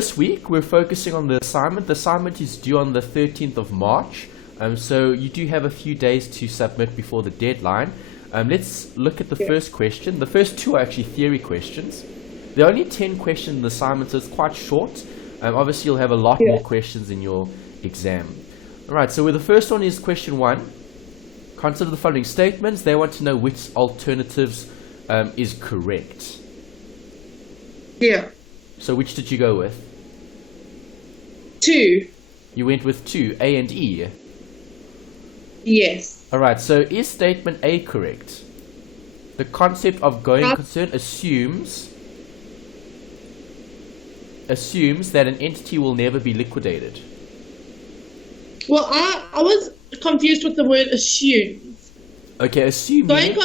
this week we're focusing on the assignment. The assignment is due on the 13th of March. So you do have a few days to submit before the deadline. Let's look at the first question. The first two are actually theory questions. There are only 10 questions in the assignment, so it's quite short. Obviously, you'll have a lot more questions in your exam. All right, so the first one is question 1. Consider the following statements. They want to know which alternatives is correct. Yeah. So which did you go with? 2. You went with 2, A and E. Yes. All right, so is statement A correct? The concept of going concern assumes that an entity will never be liquidated. Well, I was confused with the word assumes. Okay, assuming...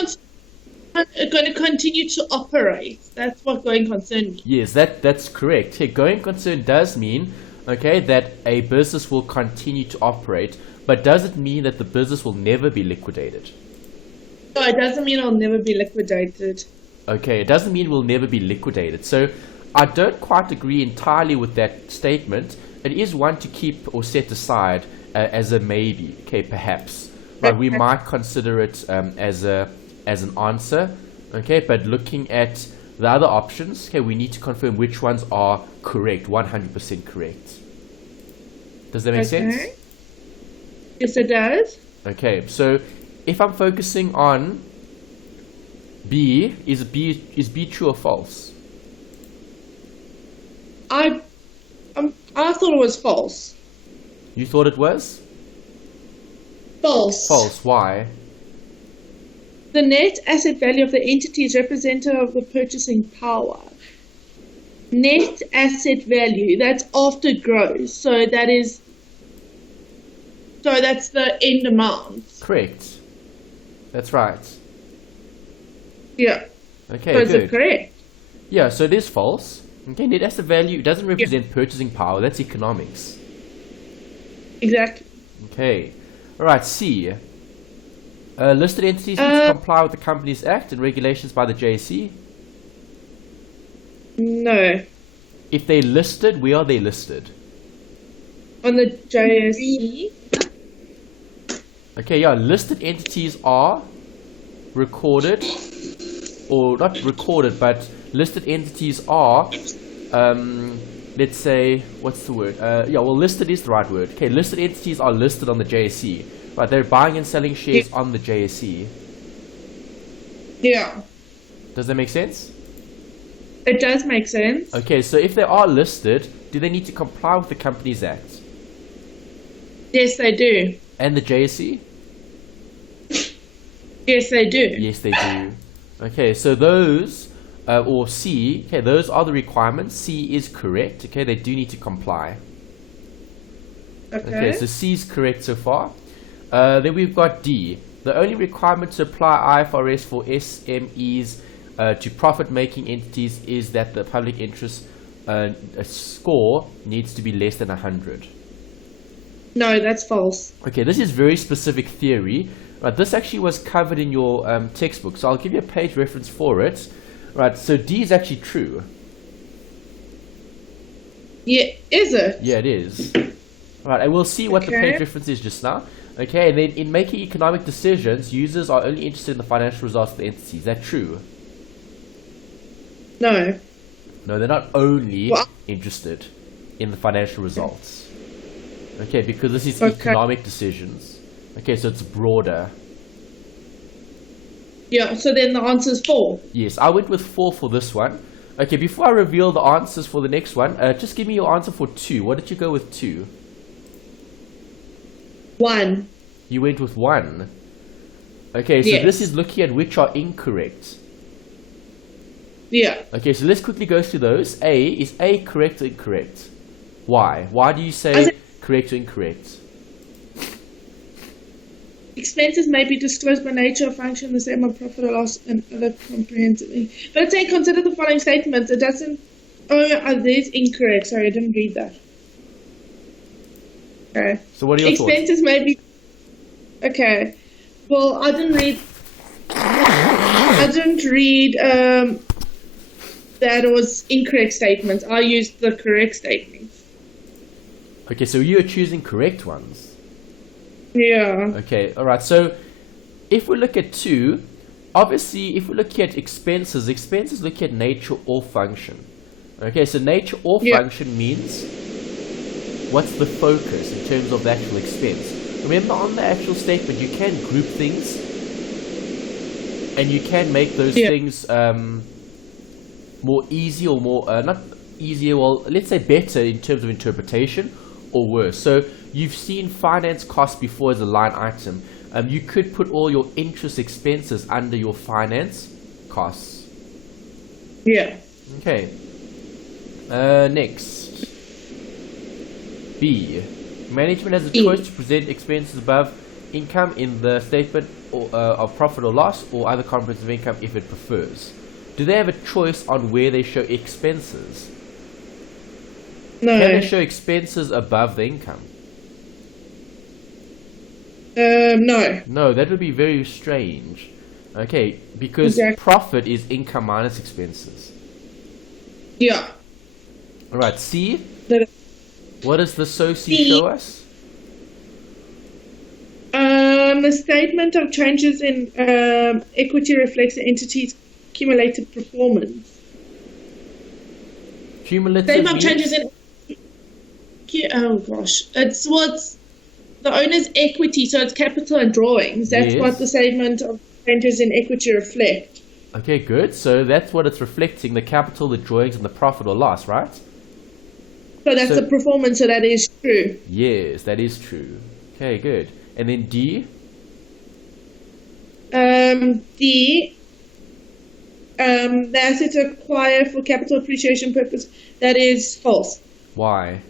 Going to continue to operate. That's what going concern means. Yes, that's correct. Okay, going concern does mean, okay, that a business will continue to operate, but does it mean that the business will never be liquidated? No, it doesn't mean it'll never be liquidated. Okay, it doesn't mean we'll never be liquidated. So I don't quite agree entirely with that statement. It is one to keep or set aside as a maybe, okay, perhaps. But we might consider it as an answer, okay, but looking at the other options, okay, we need to confirm which ones are correct, 100% correct. Does that make sense? Yes, it does. Okay, so if I'm focusing on B, is B true or false? I thought it was false. You thought it was? False. False, why? The net asset value of the entity is representative of the purchasing power. Net asset value, that's after gross. So that's the end amount. Correct. That's right. Yeah. Okay, so is good. it correct? Yeah, so it is false. Okay, net asset value doesn't represent purchasing power. That's economics. Exactly. Okay. All right, C. Listed entities need to comply with the Companies Act and regulations by the JSE. No. If they're listed, where are they listed? On the JSE. Okay, yeah, listed entities are recorded, or not recorded, but listed entities are, let's say, what's the word? Yeah, well, listed is the right word. Okay, listed entities are listed on the JSE. Right, they're buying and selling shares on the JSE. Yeah. Does that make sense? It does make sense. Okay, so if they are listed, do they need to comply with the Companies Act? Yes, they do. And the JSE? Yes, they do. Yes, they do. Okay, so those, or C, okay, those are the requirements. C is correct. Okay, they do need to comply. Okay, so C is correct so far. Then we've got D. The only requirement to apply IFRS for SMEs to profit-making entities is that the public interest score needs to be less than 100. No, that's false. Okay, this is very specific theory. Right, this actually was covered in your textbook, so I'll give you a page reference for it. Right, so D is actually true. Yeah, is it? Yeah, it is. Right, and we'll see what the page reference is just now. Okay, and then in making economic decisions, users are only interested in the financial results of the entity. Is that true? No. No, they're not only interested in the financial results. Okay, because this is economic decisions. Okay, so it's broader. Yeah, so then the answer is 4. Yes, I went with 4 for this one. Okay, before I reveal the answers for the next one, just give me your answer for 2. What did you go with 2? 1. You went with 1. Okay, so this is looking at which are incorrect. Yeah. Okay, so let's quickly go through those. A, is A correct or incorrect? Why? Why do you say correct or incorrect? Expenses may be disclosed by nature or function the same of profit or loss and other comprehensively. But it's saying consider the following statements. It doesn't... Oh, there's incorrect. Sorry, I didn't read that. Okay. So what are your expenses thoughts? May be... Okay. Well, I didn't read that was incorrect statements. I used the correct statements. Okay, so you are choosing correct ones. Yeah. Okay, all right. So if we look at 2, obviously, if we look at expenses look at nature or function. Okay, so nature or function means what's the focus in terms of the actual expense. Remember, on the actual statement, you can group things, and you can make those things more easy or more, not easier, well, let's say better in terms of interpretation, or worse. So you've seen finance costs before as a line item. You could put all your interest expenses under your finance costs. Yeah. Okay. Next. B. Management has a choice to present expenses above income in the statement of profit or loss or other comprehensive income if it prefers. Do they have a choice on where they show expenses? No. Can they show expenses above the income? No. No, that would be very strange. Okay, because profit is income minus expenses. Yeah. Alright, C. The What does the SOC show us? The statement of changes in equity reflects the entity's cumulative performance. Cumulative Statement of changes in... Oh, gosh. It's what's the owner's equity, so it's capital and drawings. That's what the statement of changes in equity reflect. Okay, good. So that's what it's reflecting, the capital, the drawings, and the profit or loss, right? So that's the performance, so that is true. Yes, that is true. Okay, good. And then D? The assets acquired for capital appreciation purpose, that is false. Why?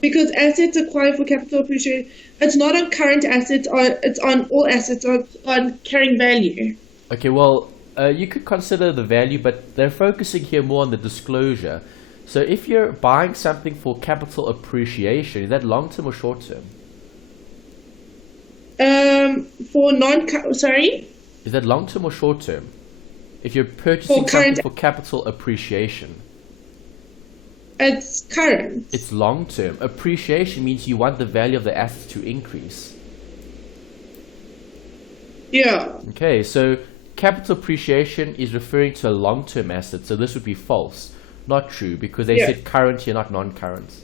Because assets acquired for capital appreciation, it's not on current assets, it's on all assets, on carrying value. Okay, well, you could consider the value, but they're focusing here more on the disclosure. So if you're buying something for capital appreciation, is that long-term or short-term? Is that long-term or short-term? If you're purchasing something for capital appreciation. It's current. It's long-term. Appreciation means you want the value of the assets to increase. Yeah. Okay, so capital appreciation is referring to a long-term asset, so this would be false. Not true, because they said current here, not non-current.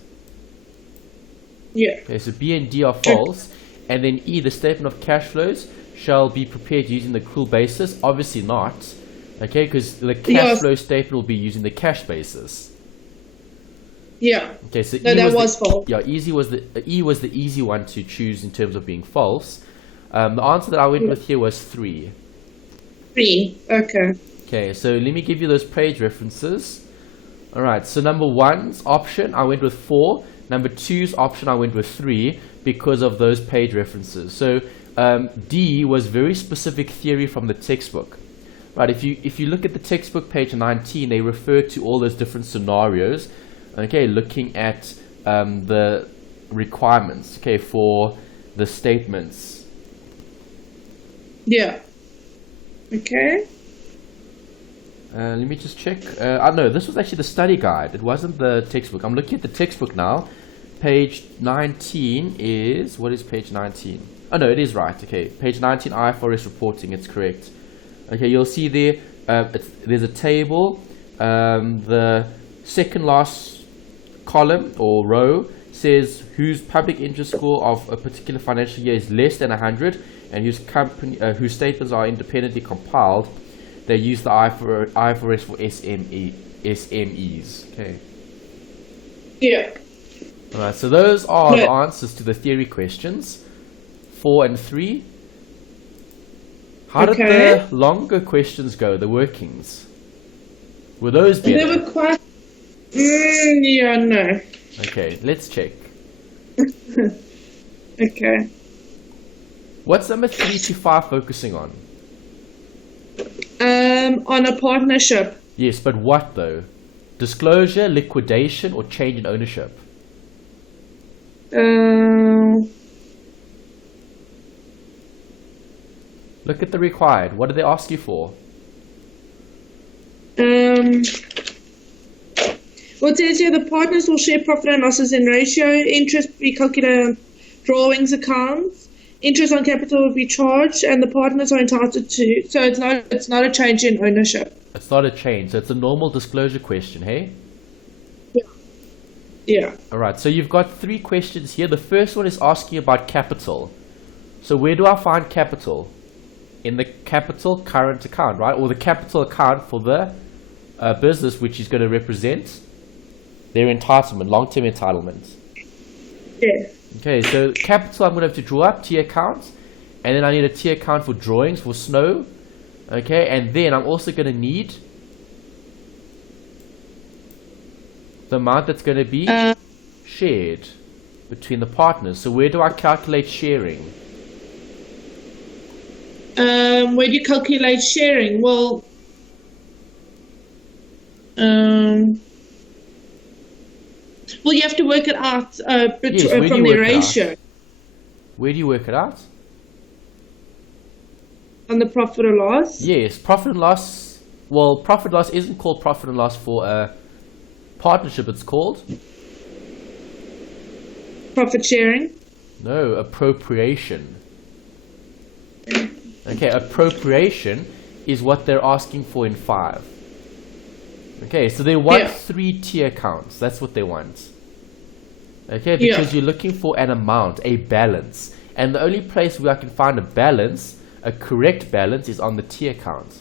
Yeah. Okay, so B and D are false. And then E, the statement of cash flows shall be prepared using the accrual basis. Obviously not. Okay, because the cash flow statement will be using the cash basis. Yeah. Okay, so no, that was false. Yeah, E was the easy one to choose in terms of being false. The answer that I went with here was 3. 3, okay. Okay, so let me give you those page references. Alright, so number 1's option, I went with 4. Number 2's option, I went with 3 because of those page references. So D was very specific theory from the textbook. Right, if you look at the textbook, page 19, they refer to all those different scenarios, okay, looking at the requirements, okay, for the statements. Yeah. Okay. Let me just check. No, this was actually the study guide. It wasn't the textbook. I'm looking at the textbook now. Page 19 is... What is page 19? Oh, no, it is right. Okay, page 19, IFRS reporting. It's correct. Okay, you'll see there, there's a table. The second last column or row says whose public interest score of a particular financial year is less than 100 and whose statements are independently compiled. They use the IFRS for SMEs. Okay. Yeah. Alright, so those are the answers to the theory questions 4 and 3. How did the longer questions go, the workings? Were those better? They were quite... yeah, no. Okay, let's check. Okay. What's number 3 to 5 focusing on? On a partnership. Yes, but what though? Disclosure, liquidation, or change in ownership? Look at the required. What do they ask you for? Well, it says here the partners will share profit and losses in ratio. Interest will be calculated on drawings accounts. Interest on capital will be charged, and the partners are entitled to. So it's not a change in ownership. It's not a change. So it's a normal disclosure question, hey? Yeah. Yeah. All right. So you've got 3 questions here. The first one is asking about capital. So where do I find capital? In the capital current account, right? Or the capital account for the business, which is going to represent their entitlement, long-term entitlement. Yeah. Okay, so capital I'm going to have to draw up, T account, and then I need a T account for drawings, for snow, okay, and then I'm also going to need the amount that's going to be shared between the partners. So where do I calculate sharing? Where do you calculate sharing? Well, you have to work it out from the ratio. Where do you work it out? On the profit or loss? Yes, profit and loss. Well, profit and loss isn't called profit and loss for a partnership. It's called profit sharing. No, appropriation. Okay, appropriation is what they're asking for in 5. Okay, so they want 3 tier accounts. That's what they want. Okay, because you're looking for an amount, a balance. And the only place where I can find a balance, a correct balance, is on the tier account.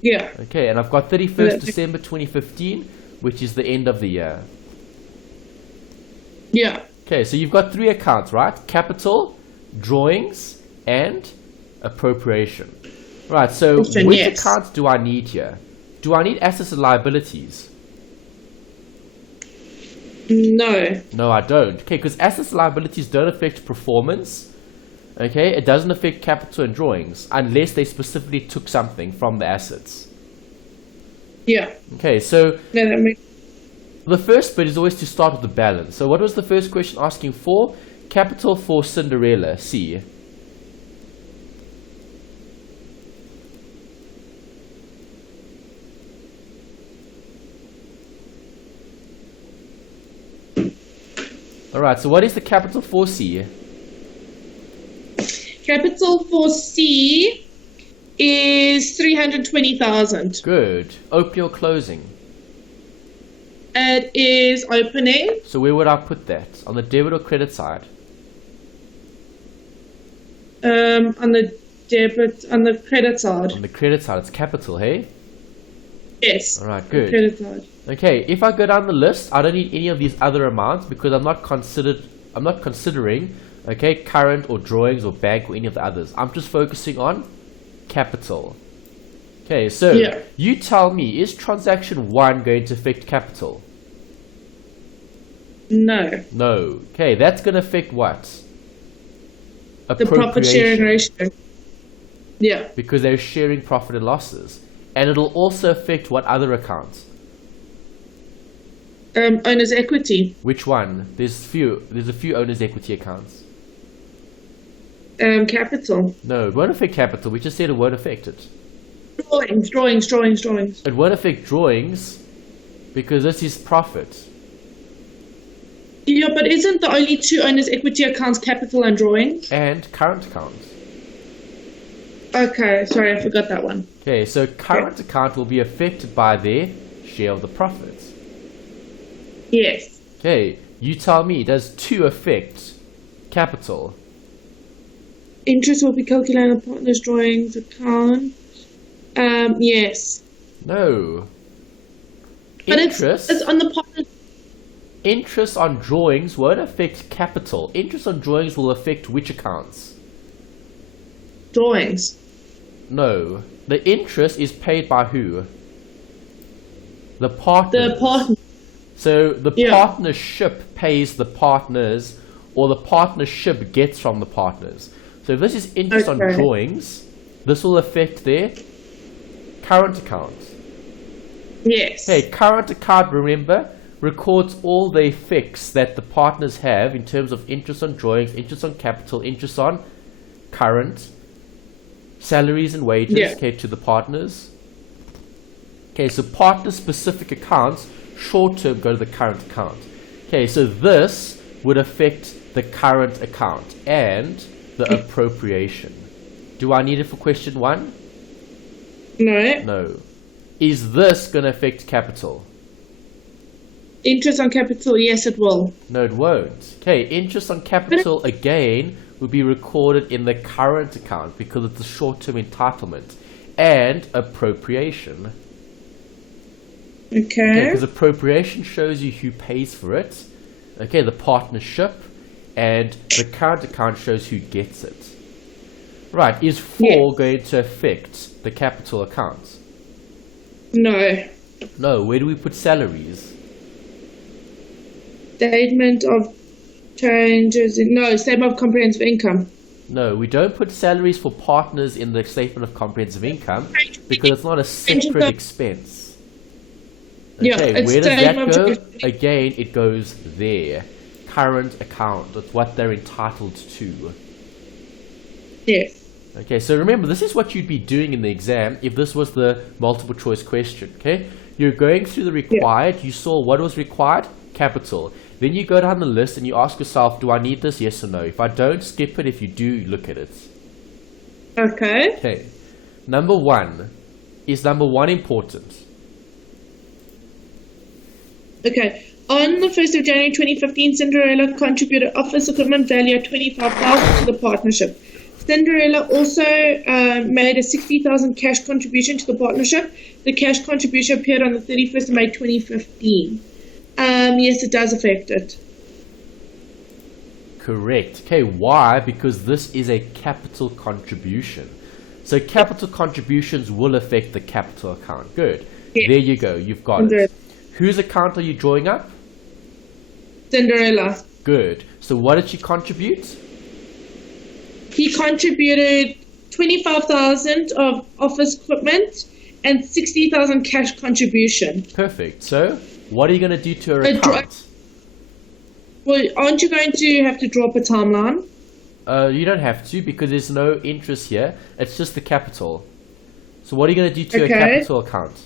Yeah. Okay, and I've got 31st December 2015, which is the end of the year. Yeah. Okay, so you've got 3 accounts, right? Capital, drawings, and appropriation. Right, so which accounts do I need here? Do I need assets and liabilities? No. No, I don't. Okay, because assets and liabilities don't affect performance. Okay, it doesn't affect capital and drawings unless they specifically took something from the assets. Yeah. Okay, so no, that makes... the first bit is always to start with the balance. So what was the first question asking for? Capital for Cinderella, C. Alright, so what is the capital for C? Capital for C is 320,000. Good. Opening or closing? It is opening. So where would I put that? On the debit or credit side? On the credit side. On the credit side, it's capital, hey? Yes. Alright, good. Credit side. Okay, if I go down the list, I don't need any of these other amounts because I'm not considering, okay, current or drawings or bank or any of the others. I'm just focusing on capital. Okay, so you tell me, is transaction 1 going to affect capital? No. No. Okay, that's going to affect what? The profit sharing ratio. Yeah. Because they're sharing profit and losses. And it'll also affect what other accounts? Owner's equity. Which one? There's a few owner's equity accounts. Capital. No, it won't affect capital. We just said it won't affect it. Drawings. It won't affect drawings because this is profit. Yeah, but isn't the only 2 owner's equity accounts capital and drawings? And current accounts. Okay, sorry, I forgot that one. Okay, so current account will be affected by their share of the profits. Yes. Okay, you tell me, does 2 affect capital? Interest will be calculated on partner's drawings account. Yes. No. But it's on the partner's... Interest on drawings won't affect capital. Interest on drawings will affect which accounts? Drawings. No. The interest is paid by who? The partners. The partner. So the partnership pays the partners, or the partnership gets from the partners. So if this is interest on drawings, this will affect their current account. Yes. Okay, current account, remember, records all the effects that the partners have in terms of interest on drawings, interest on capital, interest on current, salaries and wages, okay, to the partners, Okay, so partner-specific accounts, short-term, go to the current account. Okay, so this would affect the current account and the appropriation. Do I need it for question 1? No. No. Is this going to affect capital? Interest on capital, yes, it will. No, it won't. Okay, interest on capital, again, will be recorded in the current account because it's a short-term entitlement. And appropriation. Okay. Because appropriation shows you who pays for it. Okay, the partnership. And the current account shows who gets it. Right, is 4 going to affect the capital account? No. No, where do we put salaries? Statement of changes in, no, statement of comprehensive income. No, we don't put salaries for partners in the statement of comprehensive income because it's not a separate expense. Okay, Yeah, where does that go? Again, it goes there. Current account, that's what they're entitled to. Yes. Okay, so remember, this is what you'd be doing in the exam if this was the multiple choice question, okay? You're going through the required, you saw what was required, capital. Then you go down the list and you ask yourself, do I need this, yes or no? If I don't, skip it. If you do, look at it. Okay. Okay, number 1. Is number 1 important? Okay. On the 1st of January 2015, Cinderella contributed office equipment value of $25,000 to the partnership. Cinderella also made a $60,000 cash contribution to the partnership. The cash contribution appeared on the 31st of May 2015. Yes, it does affect it. Correct. Okay, why? Because this is a capital contribution. So capital contributions will affect the capital account. Good. Yes. There you go. You've got it. Whose account are you drawing up? Cinderella. Good. So what did she contribute? He contributed $25,000 of office equipment and $60,000 cash contribution. Perfect. So what are you going to do to her account? Well, aren't you going to have to draw up a timeline? You don't have to because there's no interest here. It's just the capital. So what are you going to do to her capital account?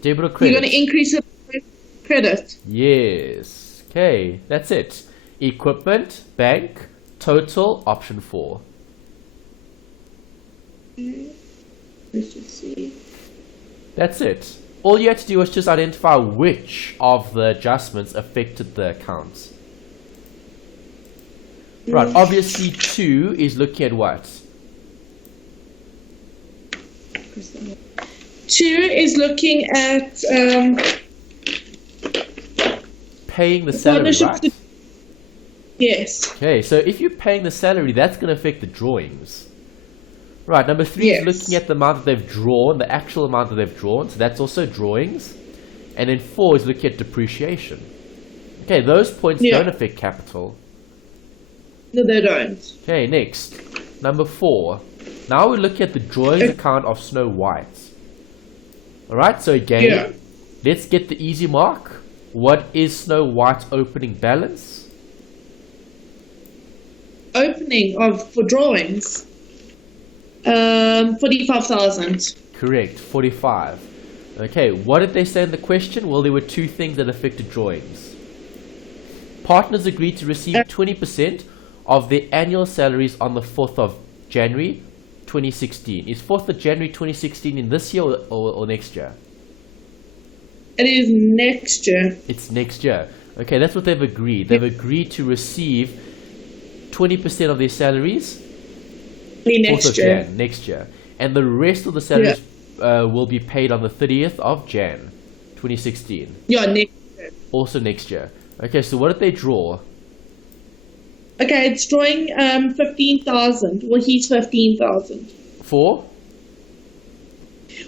Debit or credit? You're going to increase the credit. Yes. Okay, that's it. Equipment, bank, total, option 4. Let's just see. That's it. All you had to do was just identify which of the adjustments affected the accounts. Right, obviously 2 is looking at what? 2 is looking at paying the salary, right? Yes. Okay, so if you're paying the salary, that's going to affect the drawings. Right, number 3 is looking at the amount that they've drawn, the actual amount that they've drawn, so that's also drawings. And then 4 is looking at depreciation. Okay, those points don't affect capital. No, they don't. Okay, next. Number 4. Now we look at the drawings account of Snow White. Alright, so again, let's get the easy mark. What is Snow White's opening balance? Opening for drawings? 45,000. Correct, 45. Okay, what did they say in the question? Well, there were 2 things that affected drawings. Partners agreed to receive 20% of their annual salaries on the 4th of January 2016. Is 4th of January 2016 in this year or next year? It is next year. It's next year. Okay, that's what they've agreed. They've agreed to receive 20% of their salaries Next year. Next year. And the rest of the salaries will be paid on the 30th of Jan 2016. Yeah, next year. Also next year. Okay, so what did they draw? Okay, it's drawing 15,000. Well, he's 15,000. For?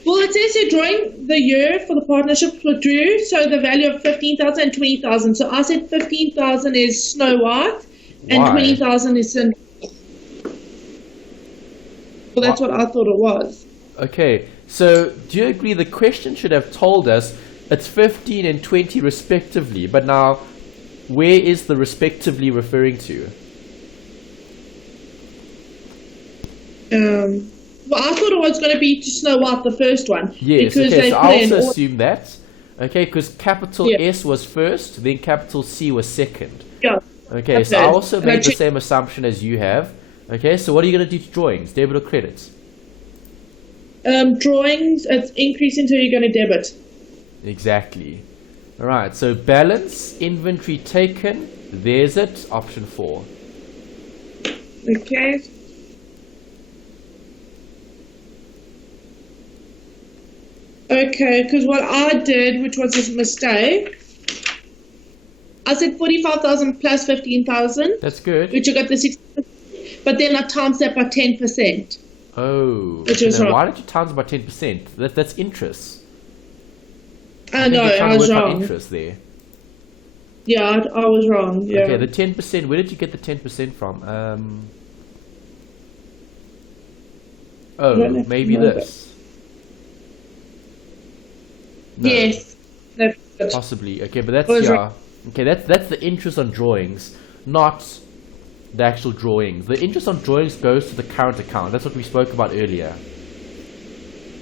Well, it says you're drawing the year for the partnership for Drew, so the value of 15,000 and 20,000. So I said 15,000 is Snow White and 20,000 is Cinderella. Well, that's what I thought it was. Okay, so do you agree the question should have told us it's 15 and 20 respectively, but now where is the respectively referring to? Well, I thought it was going to be to Snow White, the first one. Yes, because okay, they so put I in also all- assume that. Okay, because capital Yeah. S was first, then capital C was second. Yeah. Okay, so I also And I made the checked- same assumption as you have. Okay, so what are you going to do to drawings? Debit or credit? Drawings, it's increasing until you're going to debit. Exactly. Alright, so balance, inventory taken, there's it, option 4. Okay. Okay, because what I did, which was a mistake, I said 45,000 plus 15,000, That's good. which I got the 6, but then I times that by 10%. Oh, Which is then wrong. why did you times by 10%? That's interest. I know, think you're trying I to was work out wrong. interest there. Yeah, I was wrong. Yeah. Okay, the 10%, where did you get the 10% from? Oh, don't know. maybe No, this. No, Yes. That's good. possibly. Okay, but that's, Was yeah. right. Okay, that's the interest on drawings, not the actual drawings. The interest on drawings goes to the current account. That's what we spoke about earlier.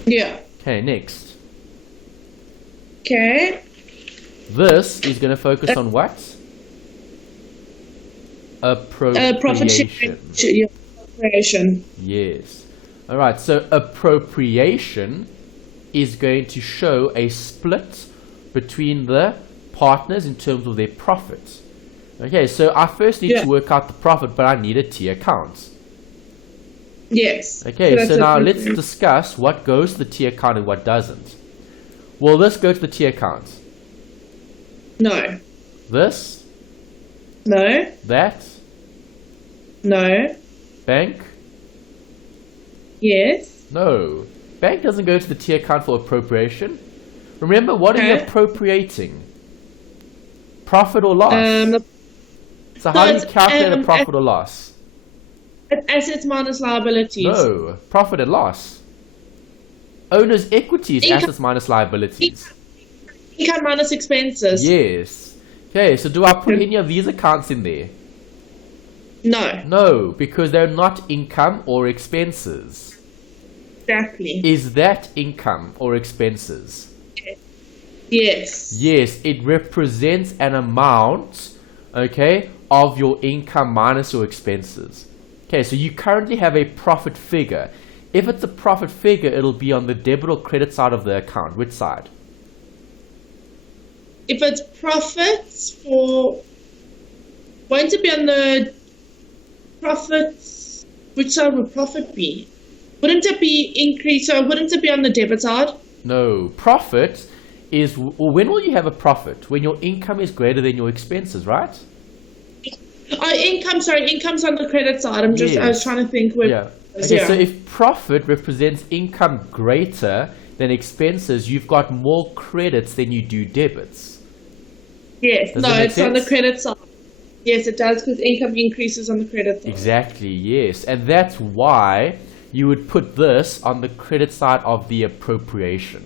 Yeah. Okay, next. Okay. This is going to focus on what? Profit sharing. Appropriation. Yeah. Appropriation. Yes. Alright, so appropriation is going to show a split between the partners in terms of their profit. Okay, so I first need Yeah. to work out the profit, but I need a T account. Yes. Okay, that's so now let's appropriate. discuss what goes to the T account and what doesn't. Will this go to the T account? No. This? No. That? No. Bank? Yes. No. Bank doesn't go to the T account for appropriation. Remember, what are you Okay. appropriating? Profit or loss? So how no, do you it's, calculate a profit or loss? assets minus liabilities. No, profit and loss. Owner's equity is Income. assets minus liabilities. Income minus expenses. Yes. Okay, so do I put any of these accounts in there? No. No, because they're not income or expenses. Exactly. Is that income or expenses? Yes. Yes, it represents an amount, okay, of your income minus your expenses. Okay, so you currently have a profit figure. If it's a profit figure, it'll be on the debit or credit side of the account. Which side? If it's profits for, won't it be on the profits? Which side would profit be? Wouldn't it be increase? So wouldn't it be on the debit side? No, profit is, or when will you have a profit? When your income is greater than your expenses, right? Oh, income. Sorry, income's on the credit side. I was Yes. trying to think where. Yeah. Okay, so if profit represents income greater than expenses, you've got more credits than you do debits. Yes. Does No, that make it's on the sense? credit side. Yes, it does because income increases on the credit side. Exactly, yes. And that's why you would put this on the credit side of the appropriation.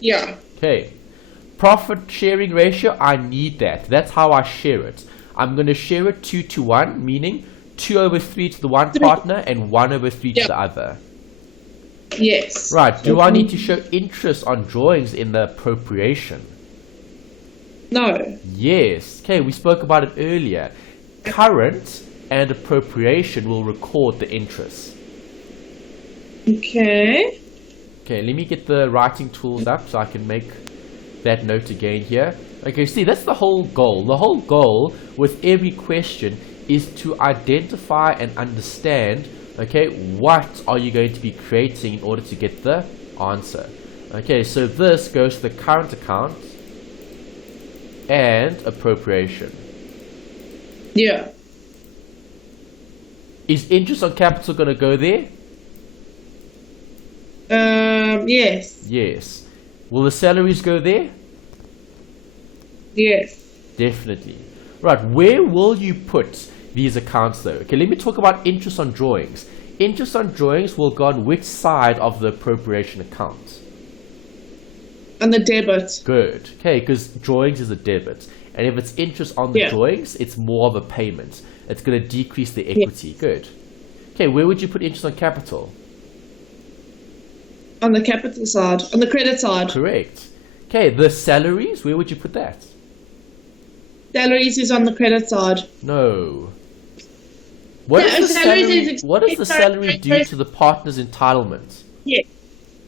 Yeah. Okay. Profit sharing ratio, I need that. That's how I share it. I'm going to share it 2 to 1, meaning 2 over 3 to the one partner and 1 over 3 to Yeah. the other. Yes. Right, do I need to show interest on drawings in the appropriation? No. Yes. Okay, we spoke about it earlier. Current and appropriation will record the interest. Okay. Okay, let me get the writing tools up so I can make that note again here. Okay, see, that's the whole goal. The whole goal with every question is to identify and understand, okay, what are you going to be creating in order to get the answer. Okay, so this goes to the current account and appropriation. Yeah. Is interest on capital going to go there? Yes. Yes. Will the salaries go there? Yes. Definitely. Right, where will you put these accounts though? Okay, let me talk about interest on drawings. Interest on drawings will go on which side of the appropriation account? On the debit. Good. Okay, because drawings is a debit. And if it's interest on the Yeah. drawings, it's more of a payment. It's going to decrease the equity. Good. Okay, where would you put interest on capital? On the capital side, on the credit side. Correct. Okay, the salaries, where would you put that? Salaries is on the credit side. No. What does the salary do to the partner's entitlement? Yeah.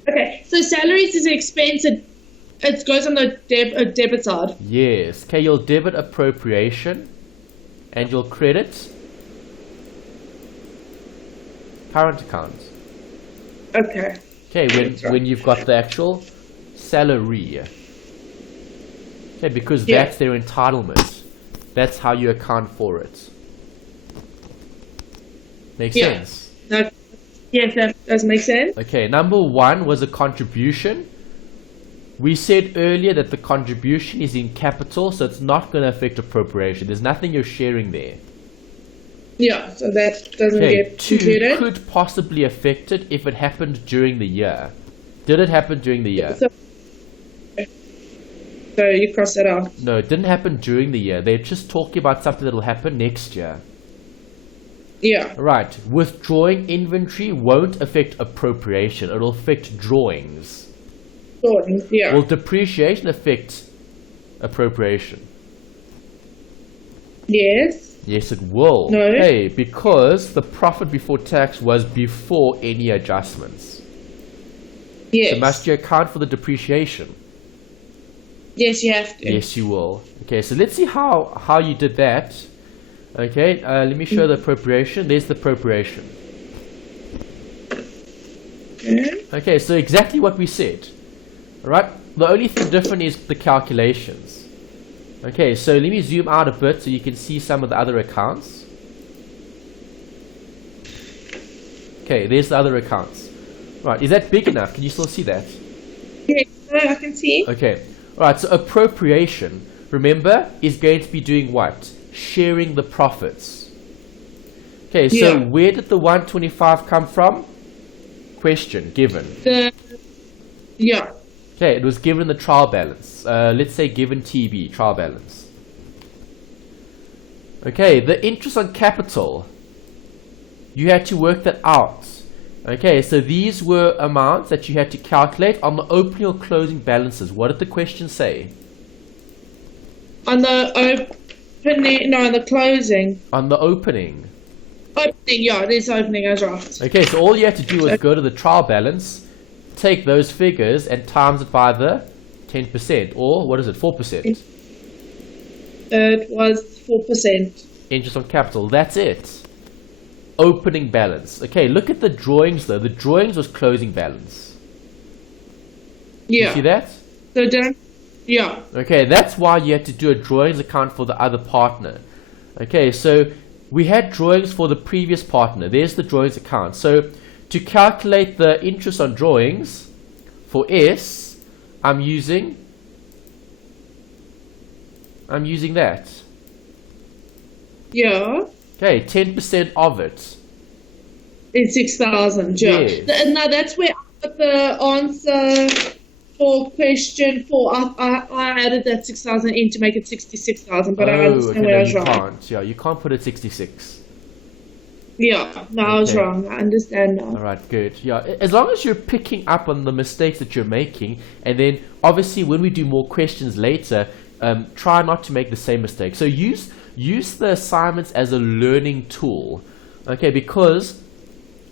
Okay, so salaries is an expense. It goes on the debit side. Yes. Okay, you'll debit appropriation and you'll credit current account. Okay. Okay, when you've got the actual salary. Okay, because that's their entitlement. That's how you account for it. Makes sense? Yes, that does make sense. Okay, number 1 was a contribution. We said earlier that the contribution is in capital, so it's not going to affect appropriation. There's nothing you're sharing there. Yeah, so that doesn't get 2 included. could possibly affect it if it happened during the year. Did it happen during the year? So you cross that out. No, it didn't happen during the year. They're just talking about something that will happen next year. Yeah. Right. Withdrawing inventory won't affect appropriation. It'll affect drawings. Yeah. Will depreciation affect appropriation? Yes. Yes, it will. No. Hey, because the profit before tax was before any adjustments. Yes. So must you account for the depreciation? Yes, you have to. Yes, you will. Okay, so let's see how you did that. Okay, let me show the appropriation. There's the appropriation. Okay, so exactly what we said. Alright, the only thing different is the calculations. Okay, so let me zoom out a bit so you can see some of the other accounts. Okay, there's the other accounts. Right, is that big enough? Can you still see that? Yes, I can see. Okay, alright, so appropriation, remember, is going to be doing what? Sharing the profits. Okay, so where did the 125 come from? Question, given. Okay, it was given the trial balance. Let's say given TB, trial balance. Okay, the interest on capital. You had to work that out. Okay, so these were amounts that you had to calculate on the opening or closing balances. What did the question say? On the opening, no, on the closing. On the opening. Opening, yeah, this opening is right. Okay, so all you had to do was go to the trial balance, take those figures and times it by the 10%, or what is it, 4%? It was 4%. Interest on capital, that's it. Opening balance. Okay, look at the drawings though. The drawings was closing balance. Yeah. You see that? So don't, yeah. Okay, that's why you had to do a drawings account for the other partner. Okay, so we had drawings for the previous partner. There's the drawings account. So to calculate the interest on drawings for S, I'm using that. Yeah. Okay, 10% of it. It's 6,000, yeah. Yes. Now that's where I got the answer for question 4. I added that 6,000 in to make it 66,000, but I understand where I was wrong. Can't. Yeah, you can't put it 66. Yeah, no, I was wrong. I understand now. Alright, good. Yeah, as long as you're picking up on the mistakes that you're making, and then obviously when we do more questions later, try not to make the same mistake. So use the assignments as a learning tool, okay, because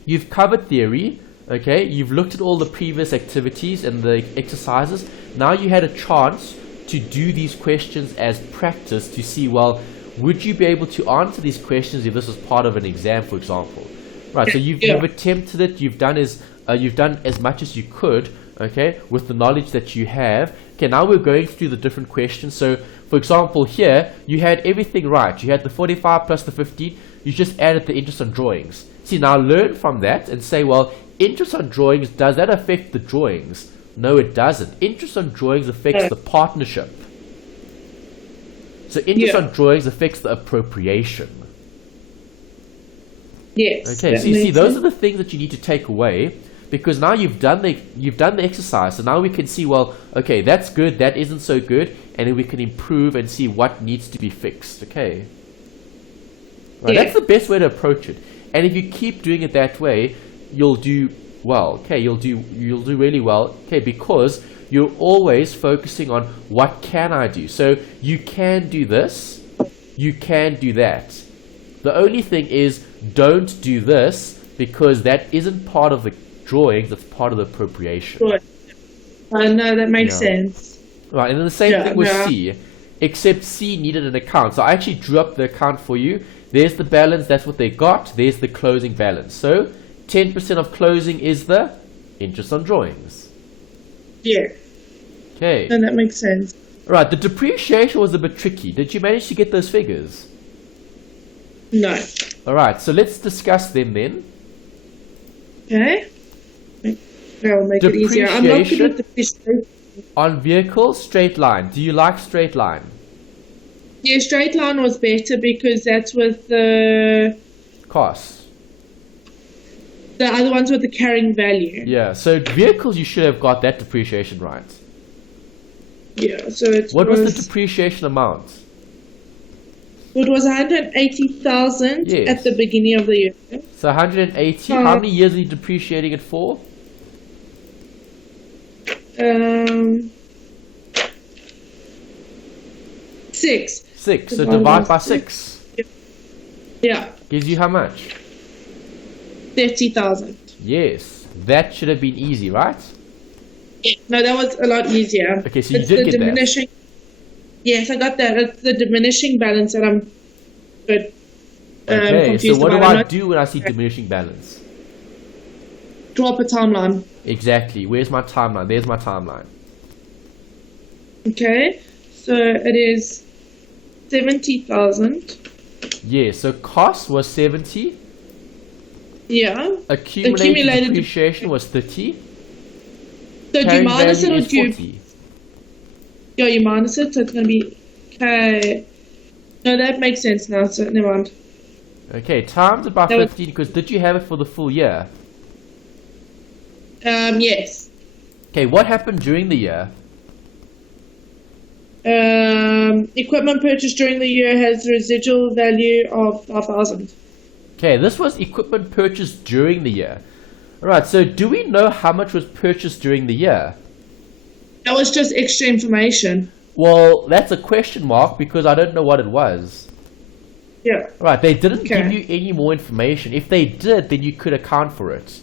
you've covered theory, okay, you've looked at all the previous activities and the exercises. Now you had a chance to do these questions as practice to see, well, would you be able to answer these questions if this was part of an exam, for example? Right, so you've attempted it, you've done as much as you could, okay, with the knowledge that you have. Okay, now we're going through the different questions. So, for example, here, you had everything right. You had the 45 plus the 15. You just added the interest on drawings. See, now learn from that and say, well, interest on drawings, does that affect the drawings? No, it doesn't. Interest on drawings affects the partnership. So interest on drawings affects the appropriation. Yes. Okay, so you see, those are the things that you need to take away, because now you've done the exercise, so now we can see, well, okay, that's good, that isn't so good, and then we can improve and see what needs to be fixed. Okay, right, that's the best way to approach it. And if you keep doing it that way, you'll do well. Okay, you'll do really well. Okay, because you're always focusing on what can I do. So you can do this, you can do that. The only thing is, don't do this because that isn't part of the drawings, that's part of the appropriation. Right. No, that makes sense. Right, and then the same thing with C, except C needed an account. So I actually drew up the account for you. There's the balance, that's what they got. There's the closing balance. So 10% of closing is the interest on drawings. Yeah. Okay. And that makes sense. Right, the depreciation was a bit tricky. Did you manage to get those figures? No. Alright, so let's discuss them then. Okay. That'll make it easier. I'm not good with depreciation. On vehicle, straight line. Do you like straight line? Yeah, straight line was better because that's with the Costs. The other ones with the carrying value. Yeah, so vehicles you should have got that depreciation right. Yeah, so it What was the depreciation amount? It was 180,000 at the beginning of the year. So 180. How many years are you depreciating it for? 6. 6. So divide by 6. Yeah. Gives you how much? 30,000. Yes. That should have been easy, right? Yeah. No, that was a lot easier. Okay, so you did get that. Yes, I got that. It's the diminishing balance that I'm good. Okay, so what do I do when I see diminishing balance? Draw up a timeline. Exactly. Where's my timeline? There's my timeline. Okay, so it is 70,000. Yeah, so cost was 70. Yeah. Accumulated depreciation was 30. So do you minus it or do you... 40. Yeah, you minus it, so it's going to be... Okay. No, that makes sense now, so never mind. Okay, times it by 15, because did you have it for the full year? Yes. Okay, what happened during the year? Equipment purchased during the year has a residual value of 5,000. Okay, this was equipment purchased during the year. Alright, so do we know how much was purchased during the year? That was just extra information. Well, that's a question mark because I don't know what it was. Yeah. Right, they didn't give you any more information. If they did, then you could account for it.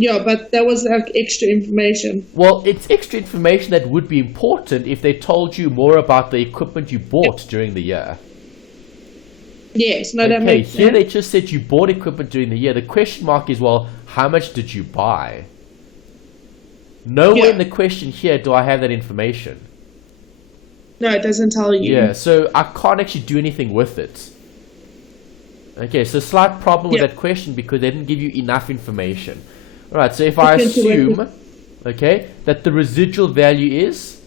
Yeah, but that was like extra information. Well, it's extra information that would be important if they told you more about the equipment you bought during the year. Yes, no, that makes sense. Here they just said you bought equipment during the year. The question mark is, well, how much did you buy? Nowhere in the question here do I have that information. No, it doesn't tell you. Yeah, so I can't actually do anything with it. Okay, so slight problem with that question because they didn't give you enough information. Alright, so if I assume, okay, that the residual value is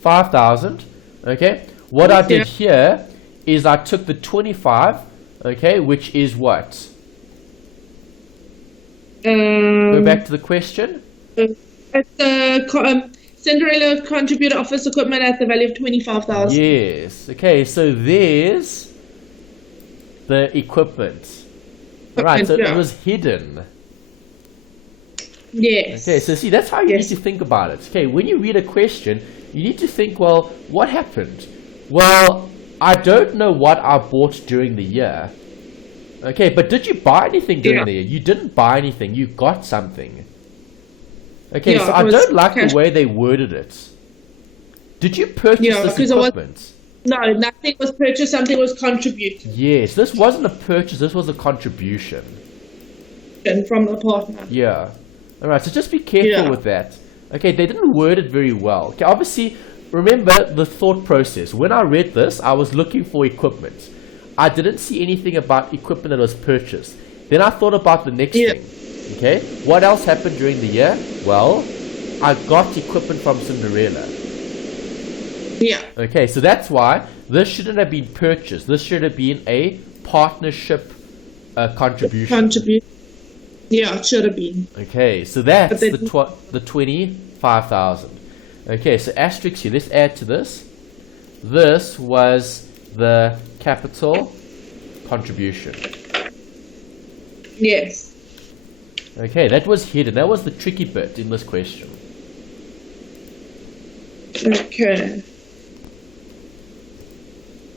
5,000, okay, what I did here is I took the 25, okay, which is what? Go back to the question. At the Cinderella contributor office equipment at the value of 25,000. Yes, okay, so there's the equipment. Right, so it was hidden. Yes. Okay, so see, that's how you need to think about it. Okay, when you read a question, you need to think, well, what happened? Well, I don't know what I bought during the year. Okay, but did you buy anything during the year? You didn't buy anything, you got something. Okay, so I don't like the way they worded it. Did you purchase this equipment? No, nothing was purchased, something was contributed. Yes, this wasn't a purchase, this was a contribution. From a partner. Yeah. Alright, so just be careful with that. Okay, they didn't word it very well. Okay, obviously, remember the thought process. When I read this, I was looking for equipment. I didn't see anything about equipment that was purchased. Then I thought about the next thing. Okay, what else happened during the year? Well, I got equipment from Cinderella. Yeah. Okay, so that's why this shouldn't have been purchased. This should have been a partnership contribution. Yeah, it should have been. Okay, so that's the 25,000. Okay, so asterisk here. Let's add to this. This was the capital contribution. Yes. Okay, that was hidden. That was the tricky bit in this question. Okay.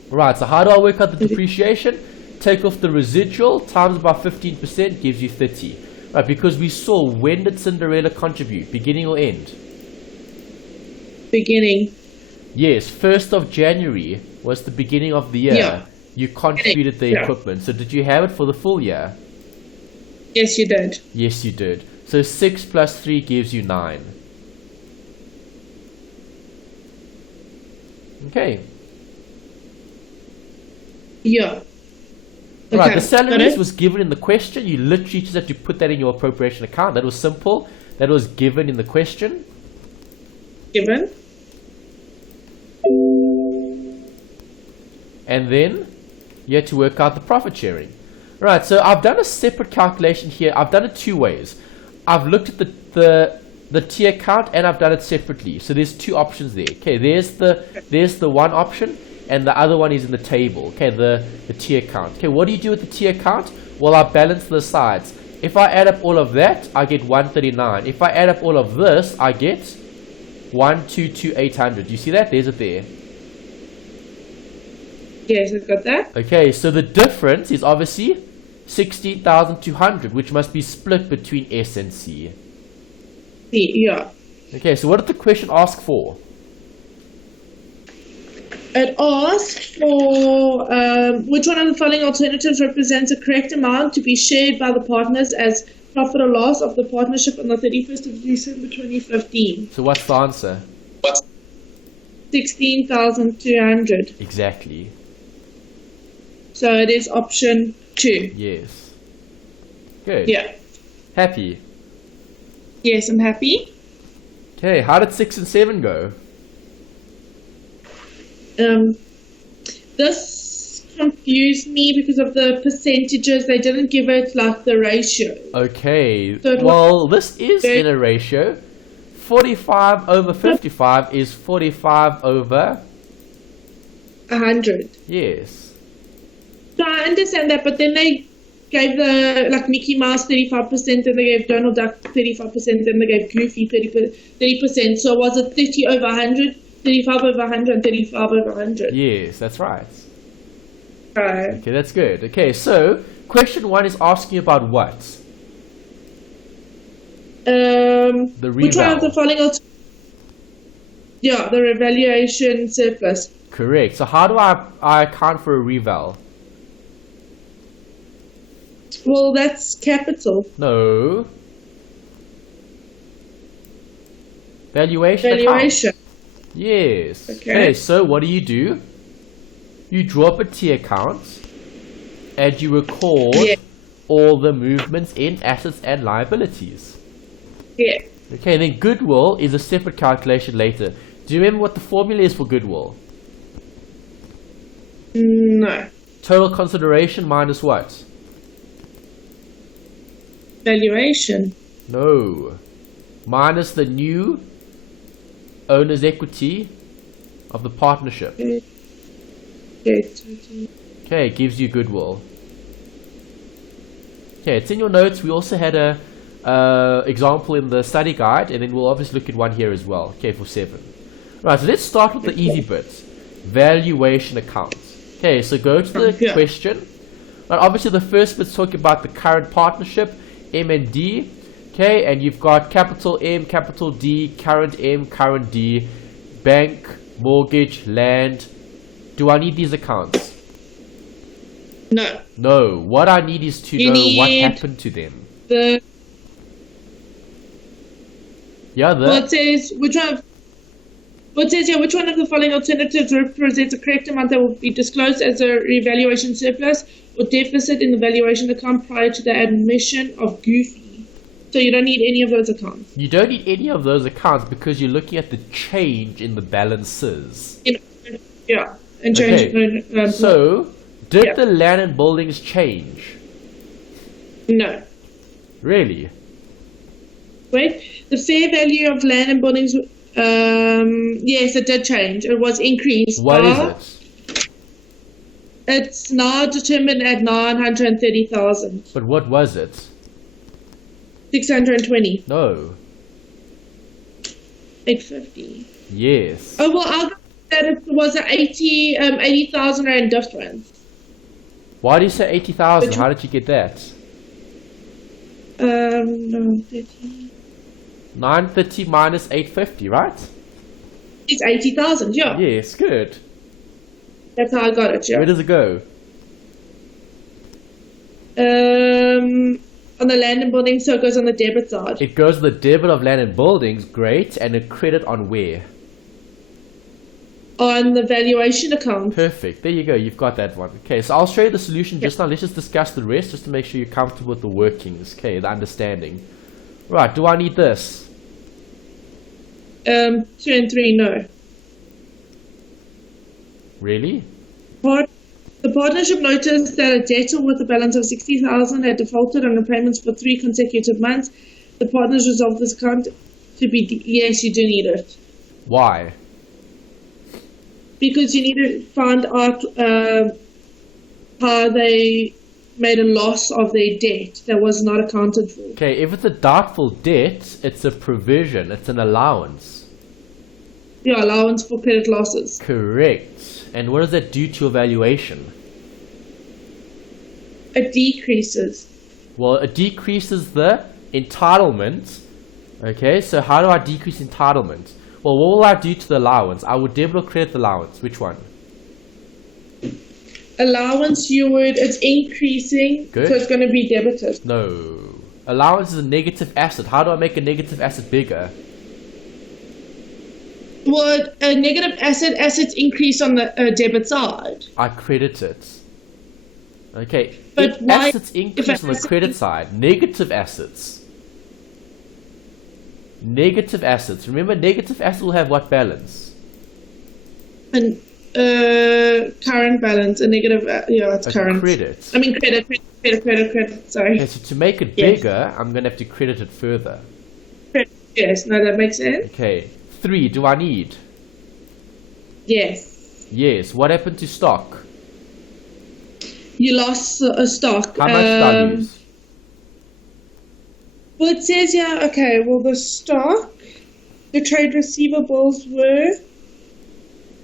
Right, so how do I work out the depreciation? Take off the residual, times by 15% gives you 30. Right, because we saw, when did Cinderella contribute? Beginning or end? Beginning. Yes, 1st of January was the beginning of the year. Yeah. You contributed the equipment. So did you have it for the full year? Yes, you did. Yes, you did. So 6 plus 3 gives you 9. Okay. Yeah. Right, Okay, the salaries got it. was given in the question. You literally just had to put that in your appropriation account. That was simple. That was given in the question. Given. And then you had to work out the profit sharing. Right, so I've done a separate calculation here. I've done it two ways. I've looked at the T account and I've done it separately. So there's two options there. Okay, there's the one option and the other one is in the table. Okay, the T account. Okay, what do you do with the T account? Well, I balance the sides. If I add up all of that, I get 139. If I add up all of this, I get 122,800. You see that? There's it there. Yes, I've got that. Okay, so the difference is obviously 16,200, which must be split between S and C. Yeah. Okay, so what did the question ask for? It asks for which one of the following alternatives represents a correct amount to be shared by the partners as profit or loss of the partnership on the 31st of December 2015. So what's the answer? 16,200. Exactly. So it is option 2. Yes. Good. Yeah. Happy. Yes, I'm happy. Okay, how did 6 and 7 go? This confused me because of the percentages. They didn't give it like the ratio. Okay, So well, this is in a ratio. 45 over 55 is 45 over... 100. Yes. So I understand that, but then they gave the, like, Mickey Mouse 35%, and they gave Donald Duck 35%, and they gave Goofy 30%. So was it 30 over 100, 35 over 100, and 35 over 100? Yes, that's right. Right. Okay, that's good. Okay, so question 1 is asking about what? The Which one of the reval. following the revaluation surplus. Correct. So how do I account for a reval? Well, that's capital. No. Valuation. Valuation. Account. Yes. Okay. So what do? You draw up a T account and you record all the movements in assets and liabilities. Yeah. Okay, then goodwill is a separate calculation later. Do you remember what the formula is for goodwill? No. Total consideration minus what? Valuation. No. Minus the new owner's equity of the partnership. Okay, it gives you goodwill. Okay, it's in your notes. We also had a example in the study guide, and then we'll obviously look at one here as well. Okay, for 7. Right, so let's start with the easy bits. Valuation accounts. Okay, so go to the question. Right, obviously the first bit's talking about the current partnership, M and D. Okay, and you've got capital M, capital D, current M, current D, bank, mortgage, land. Do I need these accounts? No. No. What I need is to know what happened to them. Well, it says which one of the following alternatives represents a correct amount that will be disclosed as a revaluation surplus or deficit in the valuation account prior to the admission of Goofy. So you don't need any of those accounts. You don't need any of those accounts because you're looking at the change in the balances. Yeah, and change. Okay. So, did the land and buildings change? No. Really? Wait, the fair value of land and buildings, yes, it did change. It was increased. What is it? It's now determined at 930,000. But what was it? 620. No. 850. Yes. Oh, well, I'll go with that it was an 80,000 rand difference. Why do you say 80,000? How did you get that? No, 30. 930 minus 850, right? It's 80,000, yeah. Yes, good. That's how I got it, yeah. Where does it go? On the land and building, so it goes on the debit side. It goes to the debit of land and buildings, great, and a credit on where? On the valuation account. Perfect. There you go. You've got that one. Okay, so I'll show you the solution just now. Let's just discuss the rest just to make sure you're comfortable with the workings. Okay, the understanding. Right, do I need this? 2 and 3, no. Really? The partnership noticed that a debtor with a balance of 60,000 had defaulted on repayments for 3 consecutive months. The partners resolved this account to be... Yes, you do need it. Why? Because you need to find out how they made a loss of their debt that was not accounted for. Okay, if it's a doubtful debt, it's a provision. It's an allowance. Yeah, allowance for credit losses. Correct. And what does that do to your valuation? It decreases. Well, it decreases the entitlement. Okay, so how do I decrease entitlement? Well, what will I do to the allowance? I would debit or credit the allowance. Which one? Allowance, it's increasing, Good. so it's going to be debited. No. Allowance is a negative asset. How do I make a negative asset bigger? Well, a negative assets increase on the debit side. I credit it. Okay, But if why, assets increase on the credit side, negative assets. Negative assets. Remember, negative assets will have what balance? And current balance, a negative, it's current. Credit. I mean credit, sorry. Okay, so to make it Yes. bigger, I'm going to have to credit it further. Yes, no, that makes sense. Okay, 3, do I need? Yes. Yes, what happened to stock? You lost a stock. How much did I lose? Well, it says here, okay, well, the stock, the trade receivables were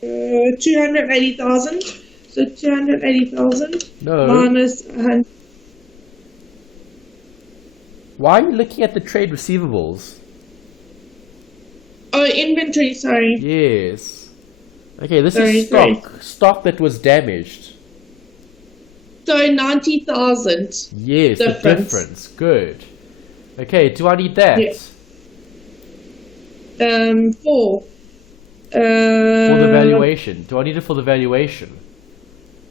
280,000. So 280,000 No. minus 100. Why are you looking at the trade receivables? Oh, inventory, sorry. Yes. Okay, this Sorry, is stock. Stock that was damaged. So 90,000. Yes, the difference. Good. Okay, do I need that? Yes. 4. For the valuation. Do I need it for the valuation?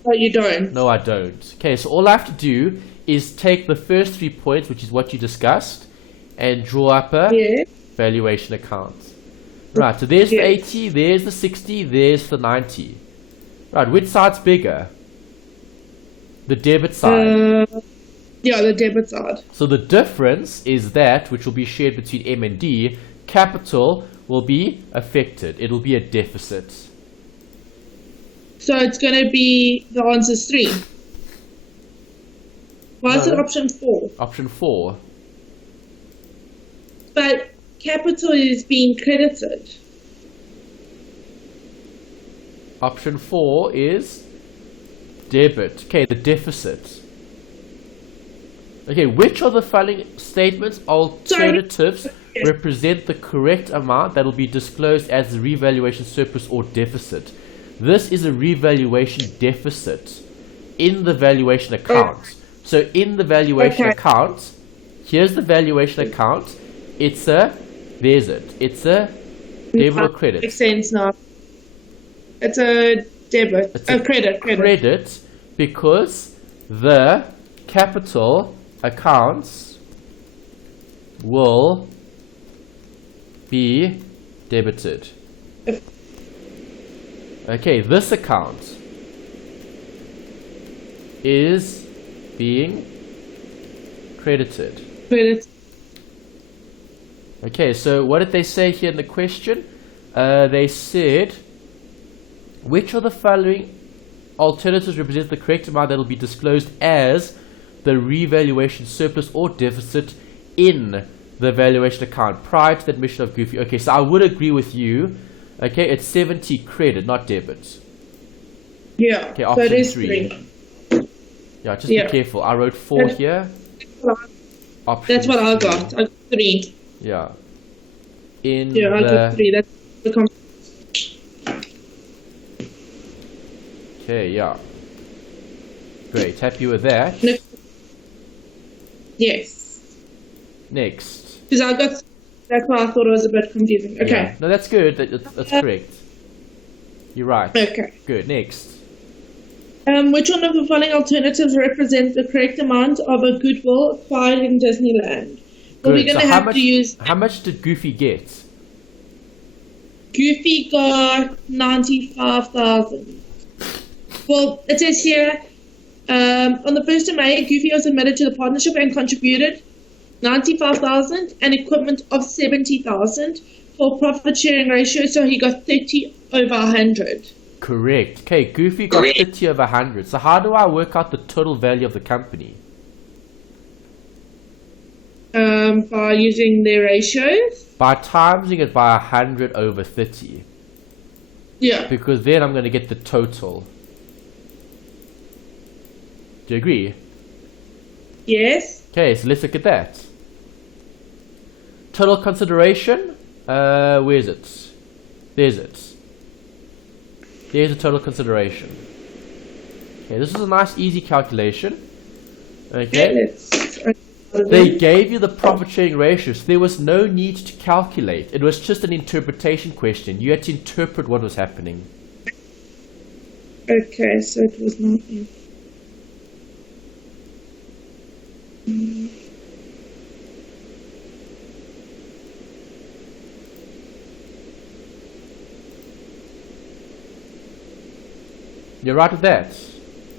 No, you don't. No, I don't. Okay, so all I have to do is take the first 3 points, which is what you discussed, and draw up a Yeah. valuation account. Right, so there's the Yes. 80, there's the 60, there's the 90. Right, which side's bigger? The debit side. Yeah, the debit side. So the difference is that which will be shared between M and D. Capital will be affected. It will be a deficit. So it's going to be, the answer's 3. Why is No. it option 4? Option 4. But capital is being credited. Option 4 is debit. Okay, the deficit. Okay, which of the following statements alternatives represent the correct amount that will be disclosed as the revaluation surplus or deficit? This is a revaluation deficit in the valuation account. So in the valuation account, here's the valuation account. It's a, there's it. It's a debit or credit. Makes sense now. It's a debit. It's a credit. Credit because the capital accounts will be debited. Okay, this account is being credited. Credit. Okay, so what did they say here in the question? They said, which of the following alternatives represent the correct amount that will be disclosed as the revaluation surplus or deficit in the valuation account prior to the admission of Goofy. Okay, so I would agree with you. Okay, it's 70 credit, not debit. Yeah, Okay, so option it is 3. 3. Yeah, just be careful. I wrote 4 here. Option That's what I 3. got. I got 3. Yeah. In I got 3. That's the Okay, yeah. Great, happy with that. Yes. Next. Because I got. That's why I thought it was a bit confusing. Okay. Yeah. No, that's good. That's correct. You're right. Okay. Good. Next. Which one of the following alternatives represent the correct amount of a goodwill acquired in Disneyland? Well, we're going to have to use. How much did Goofy get? Goofy got 95,000. Well, it says here, on the 1st of May, Goofy was admitted to the partnership and contributed 95,000 and equipment of 70,000 for profit sharing ratio, so he got 30 over 100. Correct. Okay, Goofy got 30 over 100. So how do I work out the total value of the company? By using their ratios. By timesing it by 100 over 30. Yeah. Because then I'm going to get the total. Do you agree? Yes. Okay, so let's look at that. Total consideration. Where is it? There's it. There's the total consideration. Okay, this is a nice easy calculation. Okay. They gave you the profit sharing ratio, so there was no need to calculate. It was just an interpretation question. You had to interpret what was happening. Okay, so it was not. You're right with that.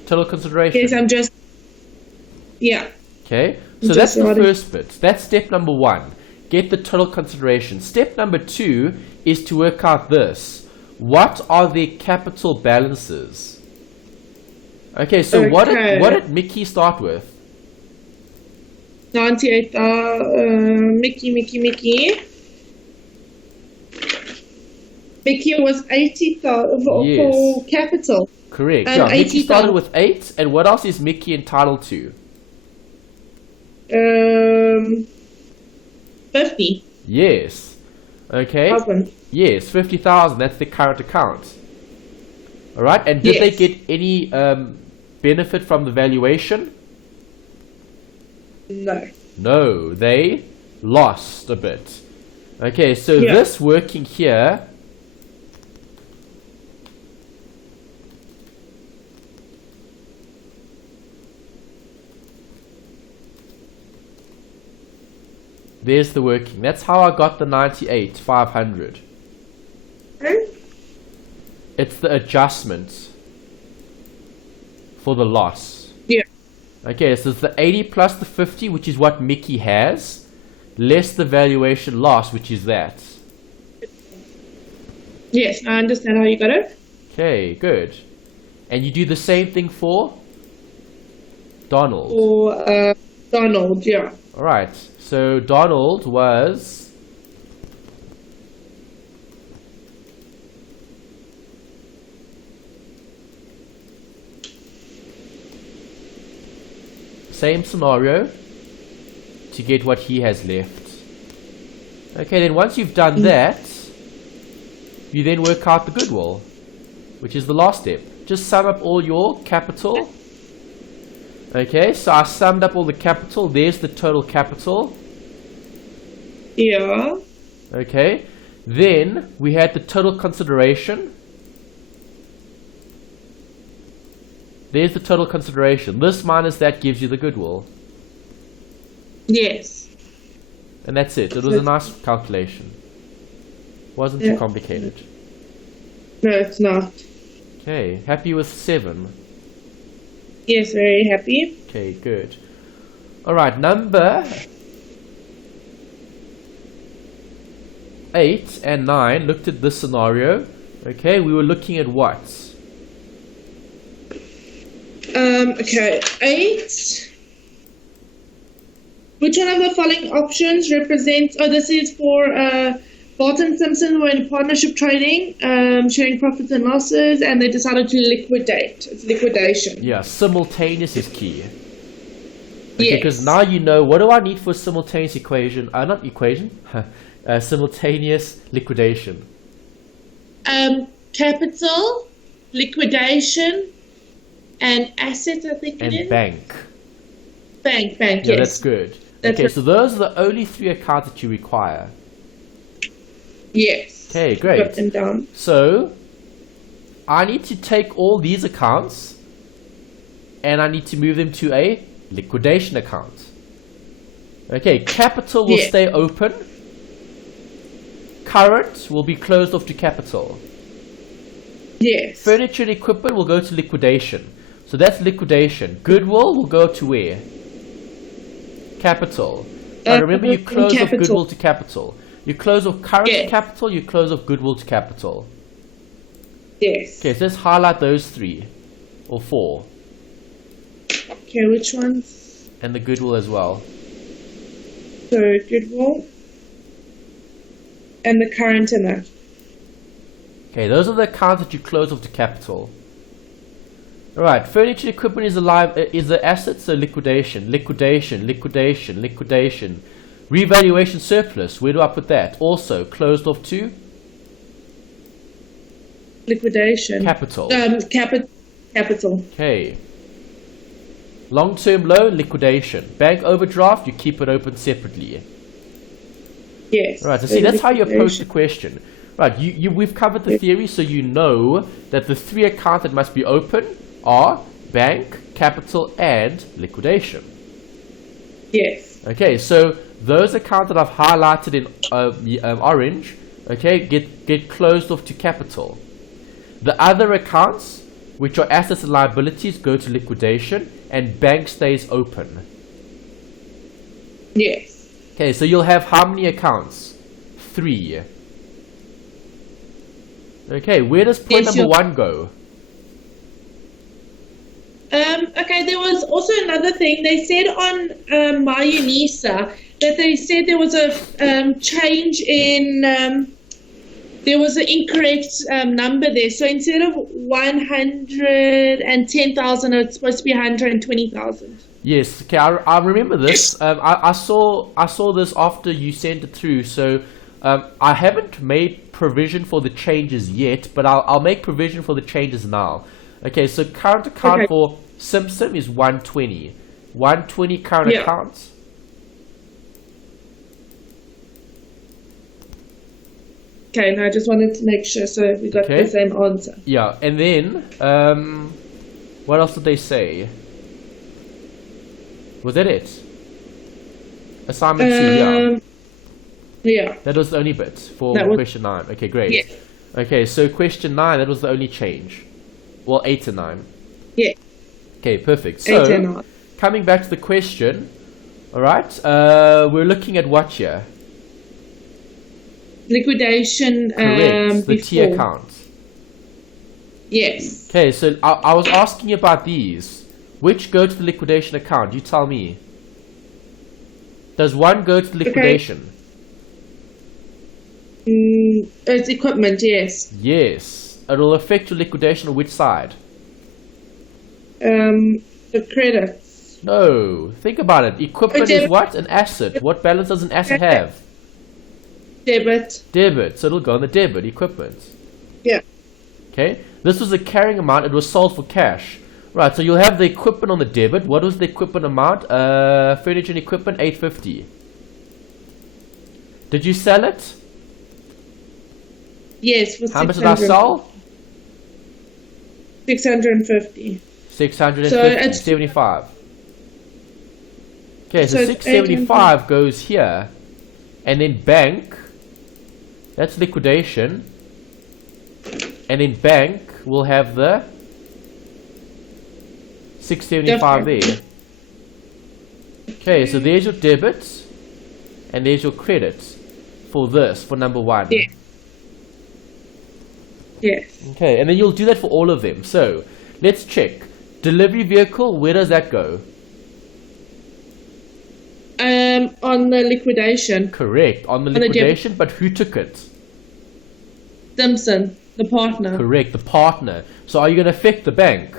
Total consideration. Yes, I'm just. Yeah. Okay, so that's the first bit. That's step number 1. Get the total consideration. Step number 2 is to work out this. What are their capital balances? Okay, so what did Mickey start with? 98,000. Mickey. Mickey was 80,000 for capital. Correct. Yeah, Mickey started with 8, and what else is Mickey entitled to? 50. Yes. Okay. 1,000. Yes, 50,000. That's the current account. All right. And did they get any benefit from the valuation? No. No, they lost a bit. Okay, so this working here. There's the working. That's how I got the 98,500. It's the adjustment for the loss. Yeah. Okay, so it's the 80 plus the 50, which is what Mickey has, less the valuation loss, which is that. Yes, I understand how you got it. Okay, good. And you do the same thing for Donald. For Donald, yeah. Alright, so Donald was same scenario to get what he has left. Okay, then once you've done that, you then work out the goodwill, which is the last step. Just sum up all your capital. Okay, so I summed up all the capital. There's the total capital. Yeah. Okay, then we had the total consideration. There's the total consideration. This minus that gives you the goodwill. Yes. And that's it. It was a nice calculation. Wasn't too complicated. No, it's not. Okay, happy with 7. Yes, very happy. Okay, good. Alright, number 8 and 9 looked at this scenario. Okay, we were looking at what? Okay, 8. Which one of the following options represents? Oh, this is for Bart and Simpson were in partnership trading, sharing profits and losses, and they decided to liquidate. It's liquidation. Yeah, simultaneous is key. Yes. Because now you know, what do I need for simultaneous equation? Not equation. Simultaneous liquidation. Capital, liquidation, and assets, I think it is. And bank. Bank, Yeah, yes. that's good. That's Okay, so those are the only 3 accounts that you require. Yes. Okay, great. Got them down. So, I need to take all these accounts and I need to move them to a liquidation account. Okay, capital will stay open. Current will be closed off to capital. Yes. Furniture and equipment will go to liquidation. So that's liquidation. Goodwill will go to where? Capital. Now remember, you close off goodwill to capital. You close off current to capital, you close off goodwill to capital. Yes. Okay, so let's highlight those 3 or 4. Okay, which ones? And the goodwill as well. So, goodwill. And the current in that. Okay, those are the accounts that you close off to capital. Alright, furniture and equipment is the asset, so liquidation, liquidation, liquidation, liquidation. Revaluation surplus, where do I put that? Also, closed off to? Liquidation. Capital. Capital. Okay. Long-term loan, liquidation. Bank overdraft, you keep it open separately. Yes. Right, so see, that's how you approach the question. Right, we've covered the theory, so you know that the 3 accounts that must be open are bank, capital, and liquidation. Yes. Okay, so those accounts that I've highlighted in orange, okay, get closed off to capital. The other accounts, which are assets and liabilities, go to liquidation, and bank stays open. Yes. Okay, so you'll have how many accounts? 3. Okay, where does point number 1 go? Okay, there was also another thing. They said on my UNISA that they said there was a change in, there was an incorrect number there. So instead of 110,000, it's supposed to be 120,000. Yes, okay, I remember this. I saw this after you sent it through. So I haven't made provision for the changes yet, but I'll make provision for the changes now. Okay, so current account for Simpson is 120. 120 current accounts. Okay, no, I just wanted to make sure so we got the same answer. Yeah, and then what else did they say? Was that it? Assignment 2, yeah. Yeah. That was the only bit for question 9. Okay, great. Yes. Okay, so question 9, that was the only change. Well, 8 and 9. Yeah. Okay, perfect. 8 and So, 9. coming back to the question, alright, we're looking at what here? Liquidation. Correct, the T account. Yes. Okay, so I was asking you about these. Which go to the liquidation account? You tell me. Does one go to the liquidation? It's equipment, yes. Yes. It will affect your liquidation on which side? The credits. No. Think about it. Equipment is what? An asset. What balance does an asset have? Debit. Debit. So it'll go on the debit. Equipment. Yeah. Okay. This was a carrying amount. It was sold for cash. Right. So you'll have the equipment on the debit. What was the equipment amount? Furniture and equipment, 850. Did you sell it? Yes. For How much did I sell? 650. 650. So 75. Okay. So it's 675 goes here, and then bank. That's liquidation. And in bank, we'll have the 675 there. Okay, so there's your debit, and there's your credit for this, for number 1. Yeah. Yes. Okay, and then you'll do that for all of them. So, let's check. Delivery vehicle, where does that go? on the liquidation. Correct, on the liquidation, but who took it? Simpson, the partner. Correct, the partner. So are you going to affect the bank?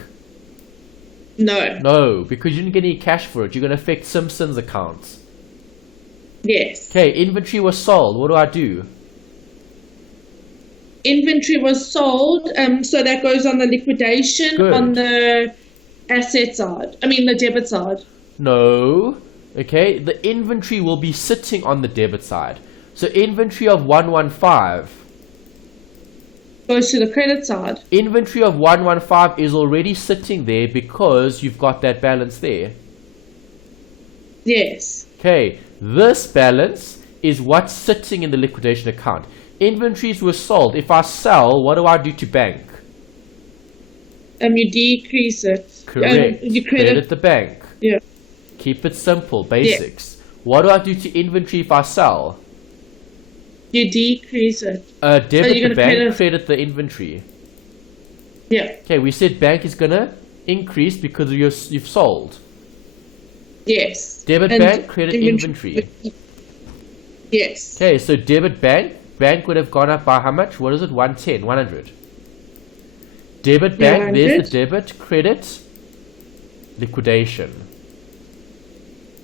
No. No, because you didn't get any cash for it. You're going to affect Simpson's account. Yes. Okay, inventory was sold. What do I do? Inventory was sold, so that goes on the liquidation. Good. On the asset side. I mean the debit side. No. Okay, the inventory will be sitting on the debit side. So inventory of 115 goes to the credit side. Inventory of 115 is already sitting there because you've got that balance there. Yes. Okay, this balance is what's sitting in the liquidation account. Inventories were sold. If I sell, what do I do to bank? You decrease it. Correct. You Credit the bank. Yeah. Keep it simple, basics. Yeah. What do I do to inventory if I sell? You decrease it. Debit the bank, credit the inventory. Yeah. Okay, we said bank is going to increase because you've sold. Yes. Debit bank, credit inventory. Yes. Okay, so debit bank would have gone up by how much? What is it? 110, 100. Debit bank, 100. there's the debit, credit, liquidation.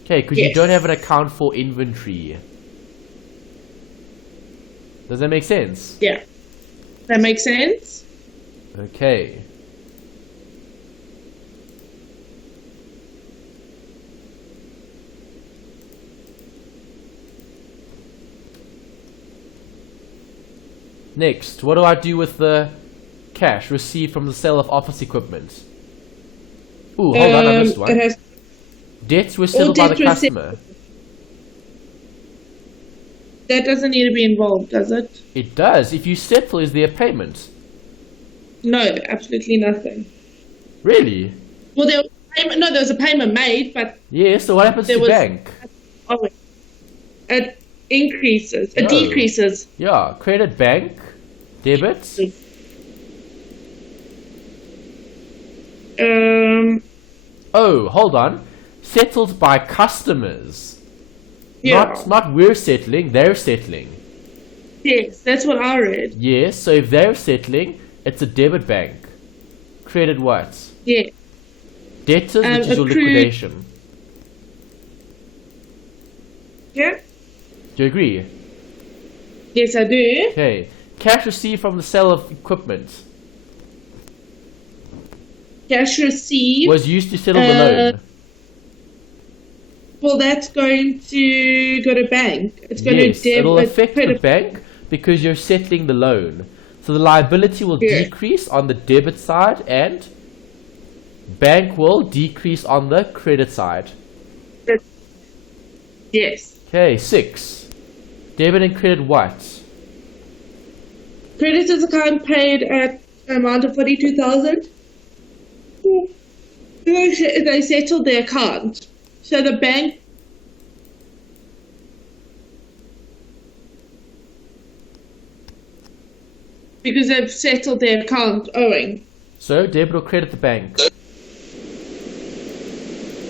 Okay, because you don't have an account for inventory. Does that make sense? Yeah. That makes sense? Okay. Next, what do I do with the cash received from the sale of office equipment? Ooh, hold on, I missed one. Debts were settled by the customer. That doesn't need to be involved, does it? It does. If you settle, is there a payment? No, absolutely nothing. Really? Well, there was a payment made, but... Yeah, so what happens to the bank? It increases. It decreases. Yeah, credit bank, debit. Oh, hold on. Settled by customers. Yeah. Not we're settling, they're settling. Yes, that's what I read. Yes, so if they're settling, it's a debit bank. Credit what? Yeah. Debtors, which is your liquidation. Yeah. Do you agree? Yes, I do. Okay. Cash received from the sale of equipment. Cash received was used to settle the loan. Well, that's going to go to bank. It's going yes, to it'll affect the bank because you're settling the loan. So the liability will decrease on the debit side and bank will decrease on the credit side. Yes. Okay, 6. Debit and credit what? Creditors account paid at amount of 42,000. They settled their account. So the bank because they've settled their account owing. So debit or credit the bank?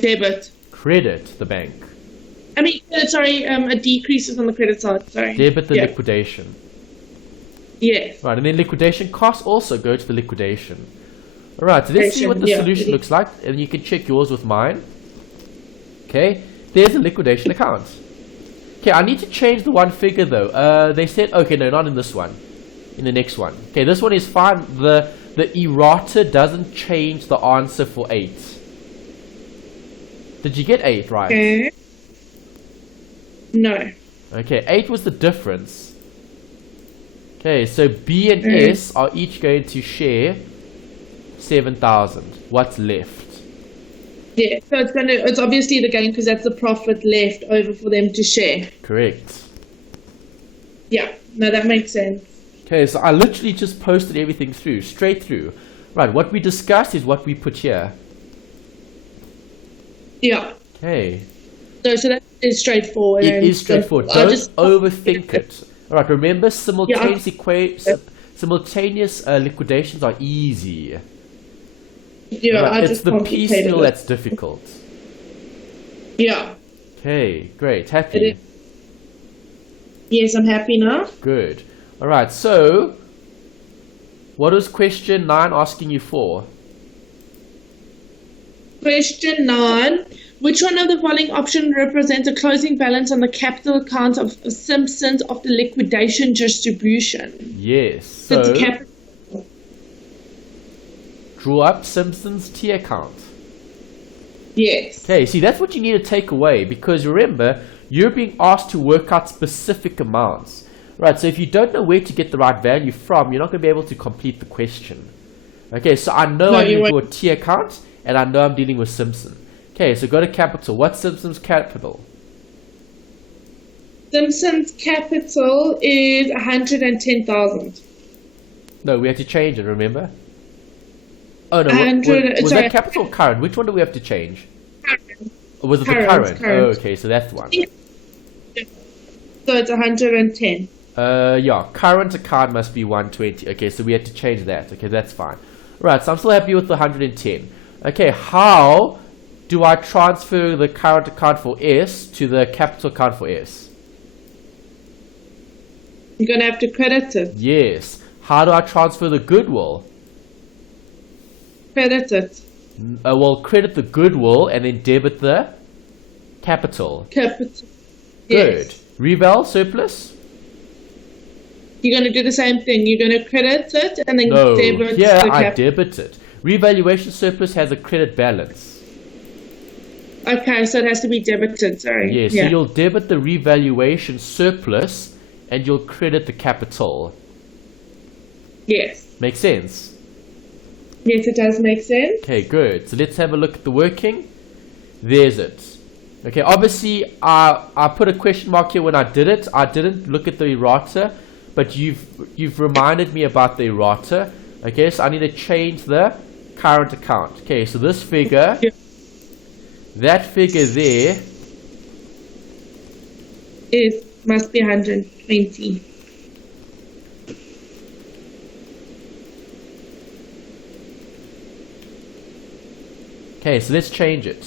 Debit. Credit the bank. I mean, sorry, it decreases on the credit side, sorry. Debit the liquidation. Yes. Right, and then liquidation costs also go to the liquidation. Alright, so let's see what the solution looks like, and you can check yours with mine. Okay, there's a liquidation account. Okay, I need to change the one figure though. They said, okay, no, not in this one. In the next one. Okay, this one is fine. The errata doesn't change the answer for 8. Did you get 8 right? Okay. No. Okay, 8 was the difference. Okay, so B and S are each going to share 7,000. What's left? Yeah, so it's obviously the gain because that's the profit left over for them to share. Correct. Yeah, no, that makes sense. Okay, so I literally just posted everything through, straight through. Right, what we discussed is what we put here. Yeah. Okay. So that is straightforward. It is straightforward. Don't overthink it. Alright, remember simultaneous liquidations are easy. Yeah, right, it's the piecemeal that's difficult. Yeah. Okay, great. Happy? Yes, I'm happy now. Good. All right, so what was question 9 asking you for? Question 9. Which one of the following options represents a closing balance on the capital account of Simpsons of the liquidation distribution? Yes. So So it's capital. draw up Simpsons T account. Yes. Okay, see, that's what you need to take away, because remember, you're being asked to work out specific amounts. Right, so if you don't know where to get the right value from, you're not going to be able to complete the question. Okay, so I know I need to do a T account, and I know I'm dealing with Simpson. Okay, so go to capital. What's Simpson's capital? Simpson's capital is 110,000. No, we have to change it, remember? Oh no, was that capital or current? Which one do we have to change? Current. Or was it the current? Oh, okay, so that's the one. So it's 110. Yeah, current account must be 120. Okay, so we had to change that. Okay, that's fine. Right, so I'm still happy with the 110. Okay, how do I transfer the current account for S to the capital account for S? You're going to have to credit it. Yes. How do I transfer the goodwill? Credit it. Well, credit the goodwill and then debit the capital. Capital. Good. Yes. Reval surplus? You're going to do the same thing. You're going to credit it and then No, debit here the I capital. debit it. Revaluation surplus has a credit balance. Okay, so it has to be debited, sorry. Yes, Yeah. so you'll debit the revaluation surplus and you'll credit the capital. Yes. Make sense? Yes, it does make sense. Okay, good. So let's have a look at the working. There's it. Okay, obviously I put a question mark here when I did it. I didn't look at the errata, but you've reminded me about the errata. Okay, so I need to change the current account. Okay, so this figure, that figure there, It must be 120. okay, so let's change it.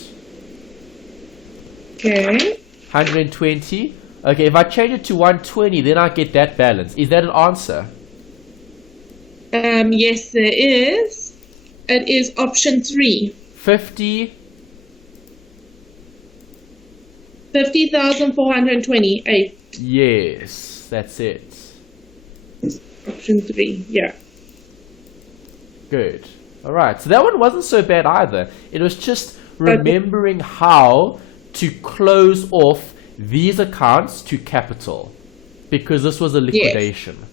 Okay. 120. Okay, if I change it to 120, then I get that balance. Is that an answer? Yes, there is. It is option 3. 50. 50,428. Yes, that's it. Option 3, yeah. Good. Alright, so that one wasn't so bad either. It was just remembering how to close off these accounts to capital, because this was a liquidation. Yes.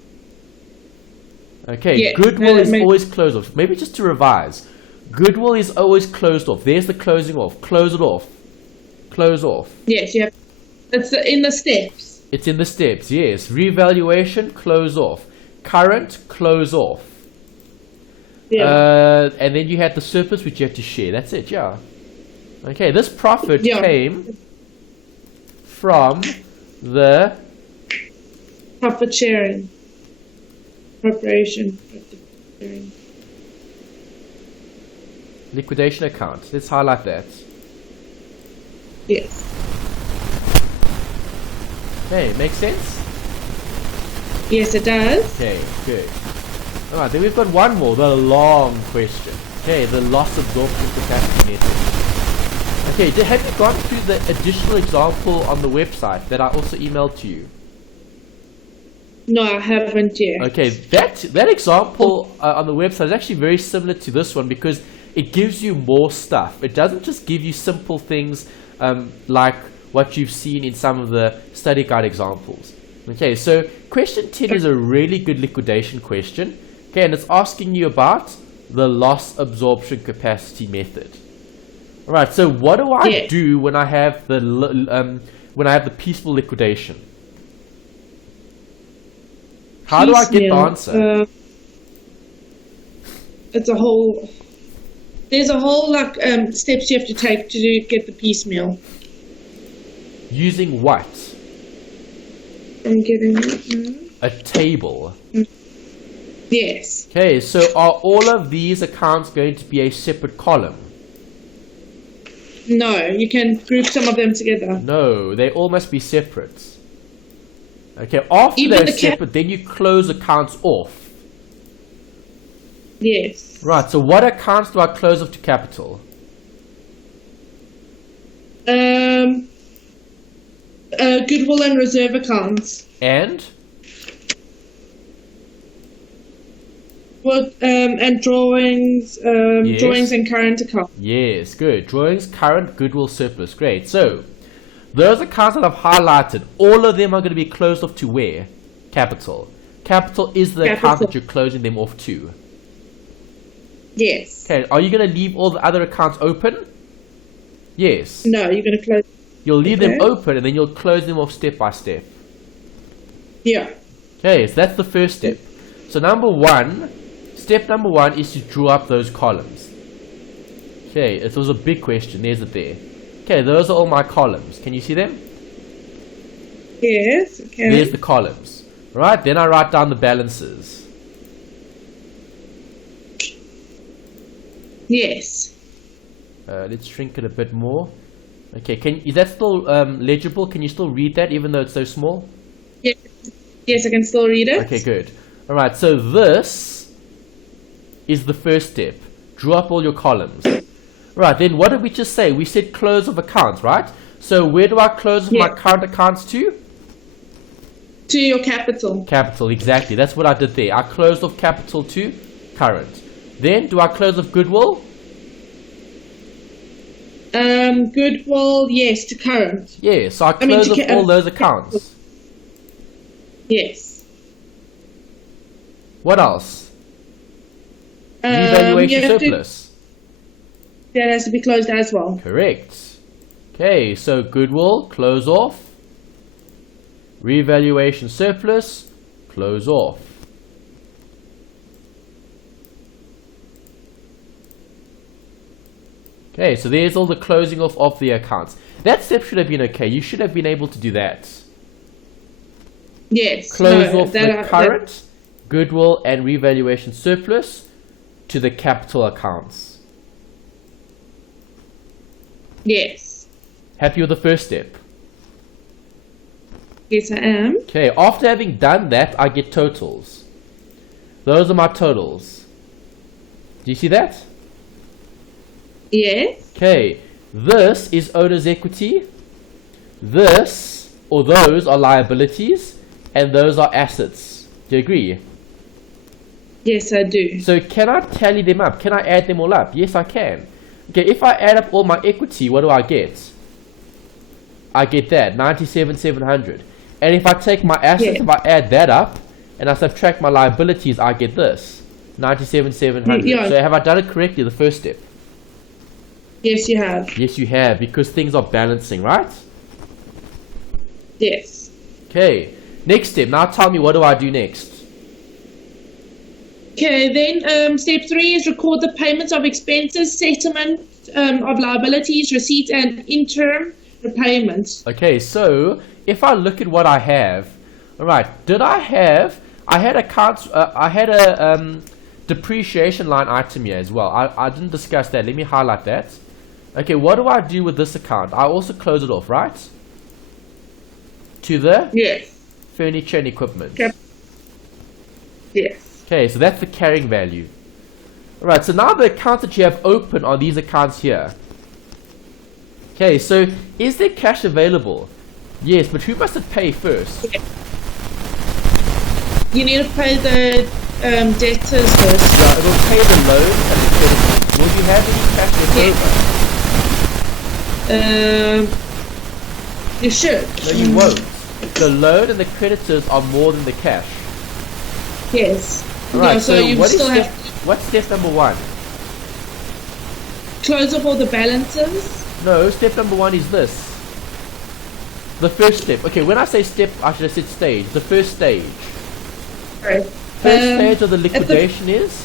Okay, Yeah, goodwill is always closed off. Maybe just to revise. Goodwill is always closed off. There's the closing off. Close it off. Close off. Yes, yeah. It's in the steps. It's in the steps, yes. Revaluation, close off. Current, close off. Yeah. And then you had the surplus which you had to share. That's it, yeah. Okay, this profit came from the profit sharing. Preparation. Profit sharing. liquidation account. Let's highlight that. Yes. Okay, makes sense? Yes, it does. Okay, good. Alright, then we've got one more, the long question. Okay, the loss absorption capacity method. Okay, have you gone through the additional example on the website that I also emailed to you? No, I haven't yet. Okay, that example on the website is actually very similar to this one because it gives you more stuff. It doesn't just give you simple things like what you've seen in some of the study guide examples. Okay, so question 10 is a really good liquidation question. Okay, and it's asking you about the loss absorption capacity method. All right, so what do I do when I have the peaceful liquidation? How do I get the answer? It's a whole. There's a whole steps you have to take to get the piecemeal. Using what? I'm getting it. A table. Yes. Okay, so are all of these accounts going to be a separate column? No, you can group some of them together. No, they all must be separate. Okay, after Even that the step, but then you close accounts off. Yes. Right, so what accounts do I close off to capital? Goodwill and reserve accounts. And? And drawings, Yes. drawings and current accounts. Yes, good. Drawings, current, goodwill, surplus. Great. So, those accounts that I've highlighted, all of them are going to be closed off to where? Capital. Capital is the account that you're closing them off to. Yes. Okay, are you going to leave all the other accounts open? Yes. No, you're going to close. You'll leave them open and then you'll close them off step by step. Yeah. Okay, so that's the first step. So step number one is to draw up those columns. Okay, it was a big question. There's it there. Okay, those are all my columns. Can you see them? Yes. Okay. There's the columns. Right, then I write down the balances. Yes. Let's shrink it a bit more. Okay, is that still legible? Can you still read that even though it's so small? Yes. Yes, I can still read it. Okay, good. Alright, so this is the first step. Draw up all your columns. Right, then what did we just say? We said close of accounts, right? So where do I close my current accounts to? To your capital. Capital, exactly. That's what I did there. I closed off capital to current. Then, do I close off goodwill? Goodwill, yes, to current. Yeah, so I close off all those accounts. Yes. What else? Revaluation surplus. That has to be closed as well. Correct. Okay, so goodwill, close off. Revaluation surplus, close off. Okay, so there's all the closing off of the accounts. That step should have been okay. You should have been able to do that. Yes. Close off the current, goodwill, and revaluation surplus to the capital accounts. Yes. Happy with the first step? Yes, I am. Okay, after having done that, I get totals. Those are my totals. Do you see that? Yes. Okay, this is owner's equity. This, or those, are liabilities. And those are assets. Do you agree? Yes, I do. So can I tally them up? Can I add them all up? Yes, I can. Okay, if I add up all my equity, what do I get? I get that, 97,700. And if I take my assets, if I add that up, and I subtract my liabilities, I get this, 97,700. Yeah. So have I done it correctly, the first step? Yes, you have. Yes, you have, because things are balancing, right? Yes. Okay, next step. Now tell me, what do I do next? Okay, then step 3 is record the payments of expenses, settlement of liabilities, receipts, and interim repayments. Okay, so if I look at what I have, all right, I had accounts, I had a depreciation line item here as well. I didn't discuss that. Let me highlight that. Okay, what do I do with this account? I also close it off, right? To the furniture and equipment. Yep. Yes. Okay, so that's the carrying value. Alright, so now the accounts that you have open are these accounts here. Okay, so is there cash available? Yes, but who must it pay first? Yeah. You need to pay the debtors first. Yeah, it will pay the loan and the creditors. Will you have any cash left over? You should. No, you won't. The loan and the creditors are more than the cash. Yes. Alright, Yeah, so you still have what's step number 1? close off all the balances. No, step number 1 is this. The first step. Okay, when I say step, I should have said stage. The first stage. Right. First stage of the liquidation is?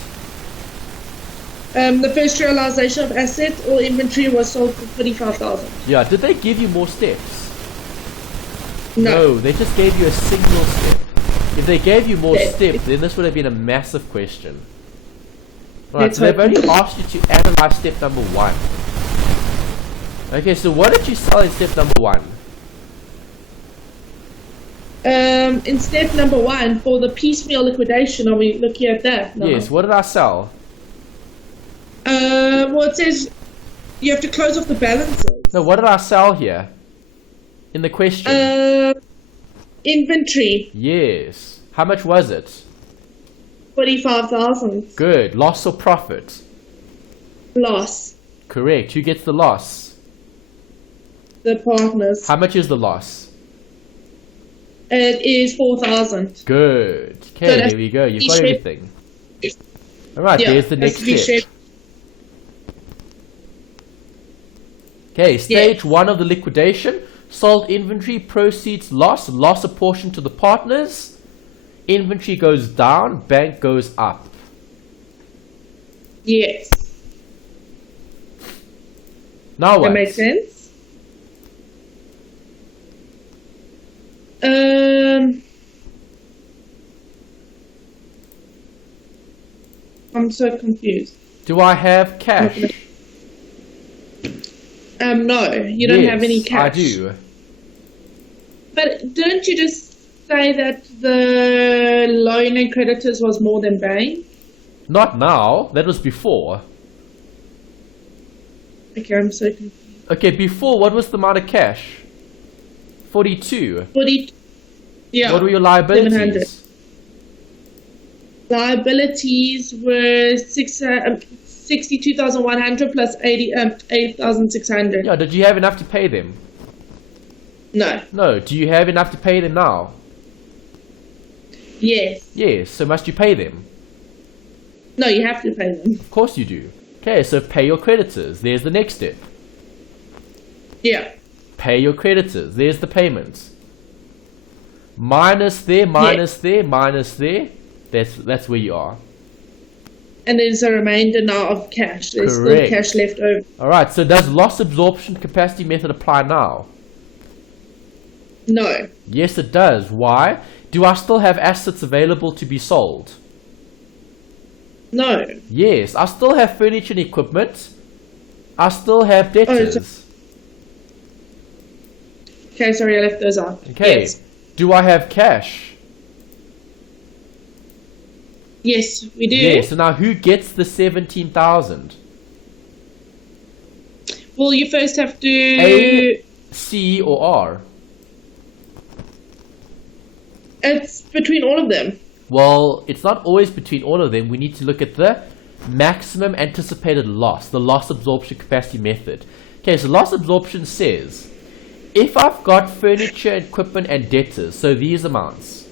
The first realization of asset or inventory was sold for 35,000. Yeah, did they give you more steps? No. They just gave you a single step. If they gave you more steps, then this would have been a massive question. Right, so they've only asked you to analyze step number 1. Okay, so what did you sell in step number 1? In step number 1, for the piecemeal liquidation, are we looking at that? No. Yes, what did I sell? Well, it says you have to close off the balances. No, what did I sell here? In the question. Inventory. Yes. How much was it? 45,000. Good. Loss or profit? Loss. Correct. Who gets the loss? The partners. How much is the loss? It is 4,000. Good. Okay, So there we go. You've got everything. Alright, Yeah, there's the that's next to be step. shared. Okay, stage 1 of the liquidation. Sold inventory, proceeds, loss apportioned to the partners. Inventory goes down, bank goes up. Yes. Now what? That makes sense. I'm so confused. Do I have cash? No, you don't have any cash. I do. But didn't you just say that the loan and creditors was more than bank? Not now. That was before. Okay, I'm so confused. Okay, before, what was the amount of cash? 42. 40. Yeah. What were your 700. liabilities? Liabilities were 62,100 plus 8,600. Yeah, did you have enough to pay them? No. No. Do you have enough to pay them now? Yes. Yes, so must you pay them? No, you have to pay them. Of course you do. Okay, so pay your creditors. There's the next step. Yeah. Pay your creditors. There's the payments. Minus there, minus there, minus there. That's where you are. And there's a remainder now of cash. There's Correct. still cash left over. Alright, so does loss absorption capacity method apply now? No. Yes, it does. Why? Do I still have assets available to be sold? No. Yes, I still have furniture and equipment. I still have debtors. Okay, sorry, I left those out. Okay. Yes. Do I have cash? Yes, we do. Yes. So now who gets the 17,000? Well, you first have to... A, C, or R? It's between all of them. Well, it's not always between all of them. We need to look at the maximum anticipated loss, the loss absorption capacity method. Okay, so loss absorption says, if I've got furniture, equipment, and debtors, so these amounts,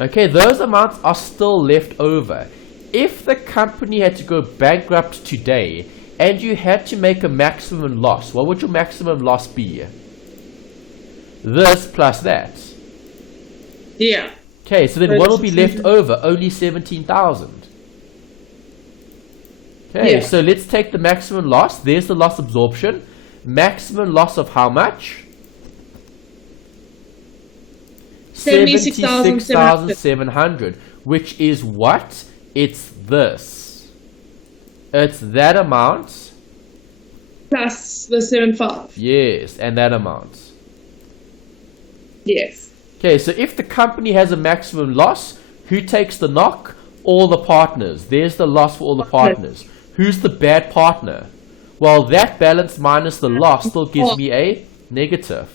okay, those amounts are still left over. If the company had to go bankrupt today, and you had to make a maximum loss, what would your maximum loss be? This plus that. Yeah. Okay, so then what will be left over? Only 17,000. Okay, Yeah. so let's take the maximum loss. There's the loss absorption. Maximum loss of how much? 76,700. Which is what? It's this. It's that amount. Plus the 7.5. Yes, and that amount. Yes. Okay, so if the company has a maximum loss, who takes the knock? All the partners. There's the loss for all the partners. Who's the bad partner? Well, that balance minus the loss still gives me a negative.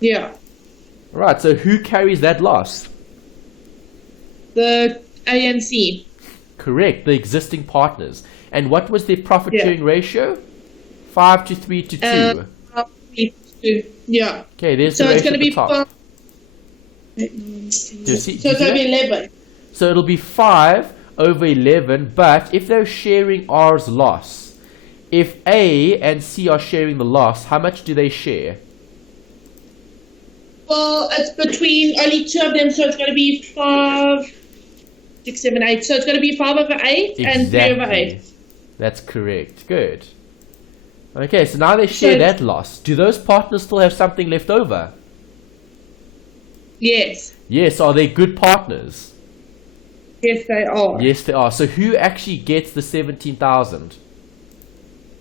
Yeah. Right, so who carries that loss? The ANC. Correct, the existing partners. And what was their profit sharing ratio? 5 to 3 to 2. Yeah. Okay, there's So the it's ratio going to at the be top. 5. Do you see- So do you it's see going to that? be 11. So it'll be 5 over 11, but if they're sharing R's loss, if A and C are sharing the loss, how much do they share? Well, it's between only 2 of them, so it's going to be 5, 6, 7, 8. So it's going to be 5 over 8 and 3 over 8. That's correct. Good. Okay, so now they share that loss. Do those partners still have something left over? Yes. Yes, are they good partners? Yes, they are. Yes, they are. So who actually gets the 17,000?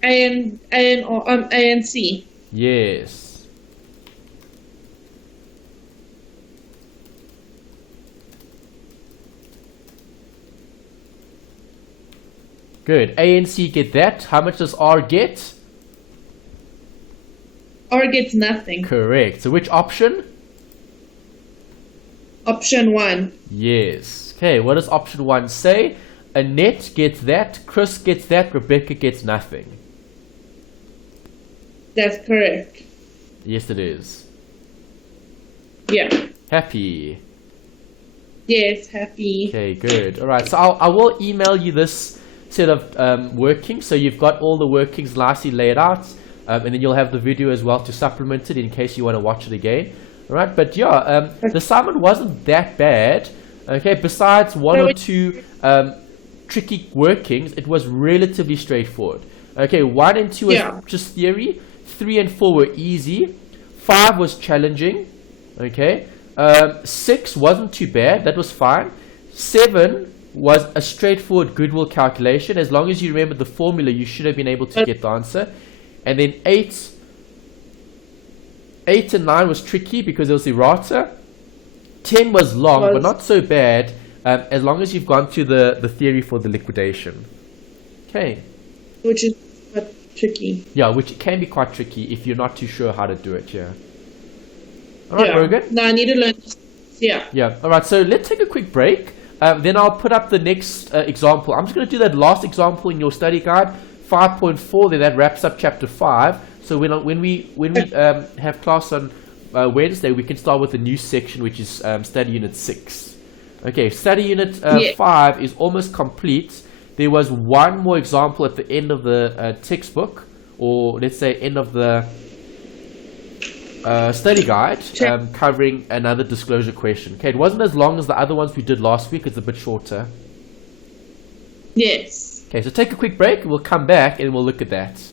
A and C. Yes. Good. A and C get that. How much does R get? R gets nothing. Correct. So which option? Option 1. Yes. Okay, what does option 1 say? Annette gets that, Chris gets that, Rebecca gets nothing. That's correct. Yes, it is. Yeah. Happy. Yes, happy. Okay, good. All right, so I will email you this set of workings, so you've got all the workings nicely laid out, and then you'll have the video as well to supplement it in case you want to watch it again. All right, but yeah, the assignment wasn't that bad. Okay, besides one or two tricky workings, it was relatively straightforward. Okay, 1 and 2 was just theory. 3 and 4 were easy. 5 was challenging. Okay, 6 wasn't too bad. That was fine. 7 was a straightforward goodwill calculation. As long as you remember the formula, you should have been able to get the answer. And then 8 and 9 was tricky because it was errata. 10 was long, but not so bad, as long as you've gone through the theory for the liquidation. Okay. Which is tricky. Yeah, which can be quite tricky if you're not too sure how to do it, yeah. Alright, Rogan? No, I need to learn. Yeah. Yeah, alright, so let's take a quick break. Then I'll put up the next example. I'm just going to do that last example in your study guide, 5.4, then that wraps up chapter 5. So when we have class on Wednesday, we can start with a new section, which is study unit 6. Okay, study unit 5 is almost complete. There was one more example at the end of the textbook, or let's say end of the study guide, covering another disclosure question. Okay, it wasn't as long as the other ones we did last week. It's a bit shorter. Yes. Okay, so take a quick break. We'll come back and we'll look at that.